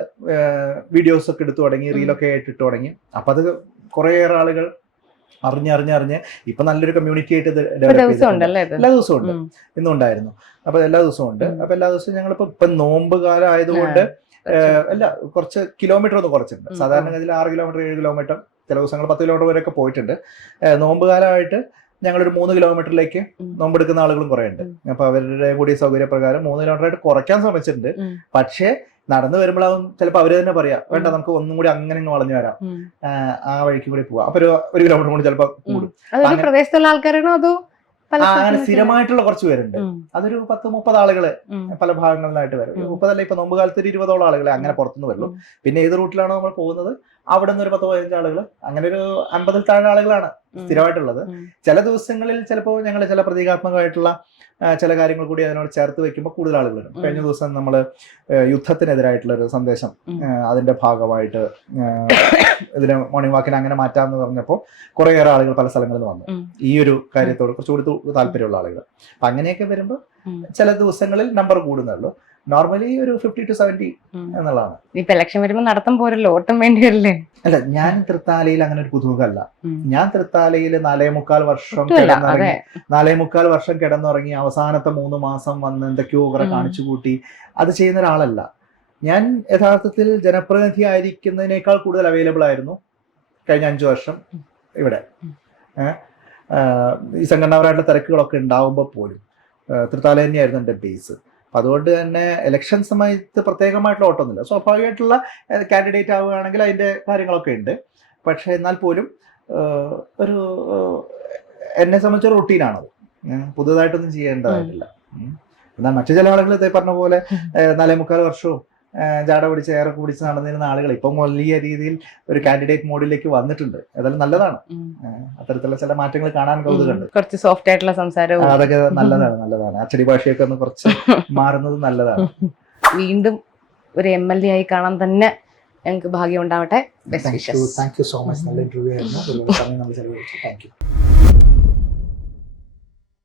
വീഡിയോസ് ഒക്കെ എടുത്തു തുടങ്ങി, റീലൊക്കെ ആയിട്ട് തുടങ്ങി. അപ്പൊ അത് കുറേയേറെ ആളുകൾ അറിഞ്ഞ് ഇപ്പൊ നല്ലൊരു കമ്മ്യൂണിറ്റി ആയിട്ട് ഡെവലപ്പ് ചെയ്തിട്ടുണ്ട്. എല്ലാ ദിവസവും ഉണ്ട്, ഇന്നും ഉണ്ടായിരുന്നു. അപ്പൊ എല്ലാ ദിവസവും ഉണ്ട്. അപ്പൊ എല്ലാ ദിവസവും ഞങ്ങളിപ്പോ നോമ്പ് കാലം ആയതുകൊണ്ട് അല്ല കുറച്ച് കിലോമീറ്റർ ഒന്ന് കുറച്ചിട്ടുണ്ട്. സാധാരണഗതിയിൽ 6 കിലോമീറ്റർ 7 കിലോമീറ്റർ, ചില ദിവസങ്ങൾ 10 കിലോമീറ്റർ വരെയൊക്കെ പോയിട്ടുണ്ട്. നോമ്പ് കാലമായിട്ട് ഞങ്ങളൊരു 3 കിലോമീറ്ററിലേക്ക് നോമ്പെടുക്കുന്ന ആളുകളും കുറെ ഉണ്ട്. അപ്പൊ അവരുടെ കൂടി സൗകര്യപ്രകാരം 3 കിലോമീറ്റർ ആയിട്ട് കുറയ്ക്കാൻ ശ്രമിച്ചിട്ടുണ്ട്. പക്ഷേ നടന്നു വരുമ്പോഴാവും ചിലപ്പോൾ അവര് തന്നെ പറയാ, വേണ്ട നമുക്ക് ഒന്നും കൂടി അങ്ങനെ വളഞ്ഞു വരാം, ആ വഴിക്ക് കൂടി പോവാം, അപ്പൊ ഒരു കിലോമീറ്റർ കൂടി ചിലപ്പോൾ കൂടും. പ്രദേശത്തുള്ള ആൾക്കാരാണോ അതോ അങ്ങനെ സ്ഥിരമായിട്ടുള്ള കുറച്ച് പേരുണ്ട്. അതൊരു 10-30 ആളുകള് പല ഭാഗങ്ങളിലായിട്ട് വരും. 30 ഇപ്പൊ നോമ്പ് കാലത്ത് ഒരു 20ഓളം ആളുകളെ അങ്ങനെ പുറത്തുനിന്ന് വരുള്ളൂ. പിന്നെ ഏത് റൂട്ടിലാണോ നമ്മൾ പോകുന്നത് അവിടെ നിന്ന് ഒരു 10-15 ആളുകൾ, അങ്ങനെ ഒരു 50-ൽ താഴെ ആളുകളാണ് സ്ഥിരമായിട്ടുള്ളത്. ചില ദിവസങ്ങളിൽ ചിലപ്പോൾ ഞങ്ങൾ ചില പ്രതീകാത്മകമായിട്ടുള്ള ചില കാര്യങ്ങൾ കൂടി അതിനോട് ചേർത്ത് വെക്കുമ്പോൾ കൂടുതൽ ആളുകൾ വരും. കഴിഞ്ഞ ദിവസം നമ്മൾ യുദ്ധത്തിനെതിരായിട്ടുള്ള ഒരു സന്ദേശം അതിന്റെ ഭാഗമായിട്ട് ഇതിന് മോർണിംഗ് വാക്കിന് അങ്ങനെ മാറ്റാമെന്ന് പറഞ്ഞപ്പോൾ കുറേയേറെ ആളുകൾ പല സ്ഥലങ്ങളിൽ വന്നു ഈ ഒരു കാര്യത്തോട് കുറച്ചുകൂടി താല്പര്യമുള്ള ആളുകൾ. അപ്പൊ അങ്ങനെയൊക്കെ വരുമ്പോൾ ചില ദിവസങ്ങളിൽ നമ്പർ കൂടുന്നുള്ളൂ. നോർമലി ഒരു 50 to 70 എന്നുള്ളതാണ്. ഇപ്പൊ ഇലക്ഷൻ വരുമ്പോ നടത്തം പോരല്ലോ, ഓട്ടം വേണ്ടി വരില്ലേ? അല്ല, ഞാൻ തൃത്താലയിൽ അങ്ങനെ ഒരു കുതൂഹലല്ല. ഞാൻ തൃത്താലയിൽ 4.25 വർഷം കിടന്നുറങ്ങി അവസാനത്തെ 3 മാസം വന്ന് എന്തൊക്കെയോ കുറെ കാണിച്ചു കൂട്ടി അത് ചെയ്യുന്ന ഒരാളല്ല ഞാൻ. യഥാർത്ഥത്തിൽ ജനപ്രതിനിധി ആയിരിക്കുന്നതിനേക്കാൾ കൂടുതൽ അവൈലബിൾ ആയിരുന്നു കഴിഞ്ഞ 5 വർഷം ഇവിടെ. ഈ സംഘടനാപരമായിട്ടുള്ള തിരക്കുകളൊക്കെ ഉണ്ടാവുമ്പോൾ പോലും തൃത്താല തന്നെയായിരുന്നു എൻ്റെ ബേസ്. അതുകൊണ്ട് തന്നെ ഇലക്ഷൻ സമയത്ത് പ്രത്യേകമായിട്ടുള്ള ഓട്ടമൊന്നുമില്ല. സ്വാഭാവികമായിട്ടുള്ള കാൻഡിഡേറ്റ് ആവുകയാണെങ്കിൽ അതിൻ്റെ കാര്യങ്ങളൊക്കെ ഉണ്ട്. പക്ഷെ എന്നാൽ പോലും ഒരു എന്നെ സംബന്ധിച്ച റൂട്ടീനാണത്, പുതുതായിട്ടൊന്നും ചെയ്യേണ്ടതായിട്ടില്ല. എന്നാൽ മറ്റു ചില ആളുകൾ ഇതേ പറഞ്ഞ പോലെ 4.25 വർഷവും ജാട പിടിച്ച് ഏറെ പിടിച്ച് നടന്നിരുന്ന ആളുകൾ ഇപ്പം വലിയ രീതിയിൽ ഒരു കാൻഡിഡേറ്റ് മോഡിലേക്ക് വന്നിട്ടുണ്ട്. അതെല്ലാം നല്ലതാണ്. അത്തരത്തിലുള്ള ചില മാറ്റങ്ങൾ കാണാൻ കൗതുകമുണ്ട്. കുറച്ച് സോഫ്റ്റ് ആയിട്ടുള്ള സംസാരം അതൊക്കെ നല്ലതാണ്. അച്ചടി ഭാഷയൊക്കെ ഒന്ന് കുറച്ച് മാറുന്നത് നല്ലതാണ്. വീണ്ടും ഒരു MLA ആയി കാണാൻ തന്നെ ഞങ്ങൾക്ക് ഭാഗ്യം ഉണ്ടാവട്ടെ. Thank you so much. നല്ല ഇന്റർവ്യൂ ആയിരുന്നു.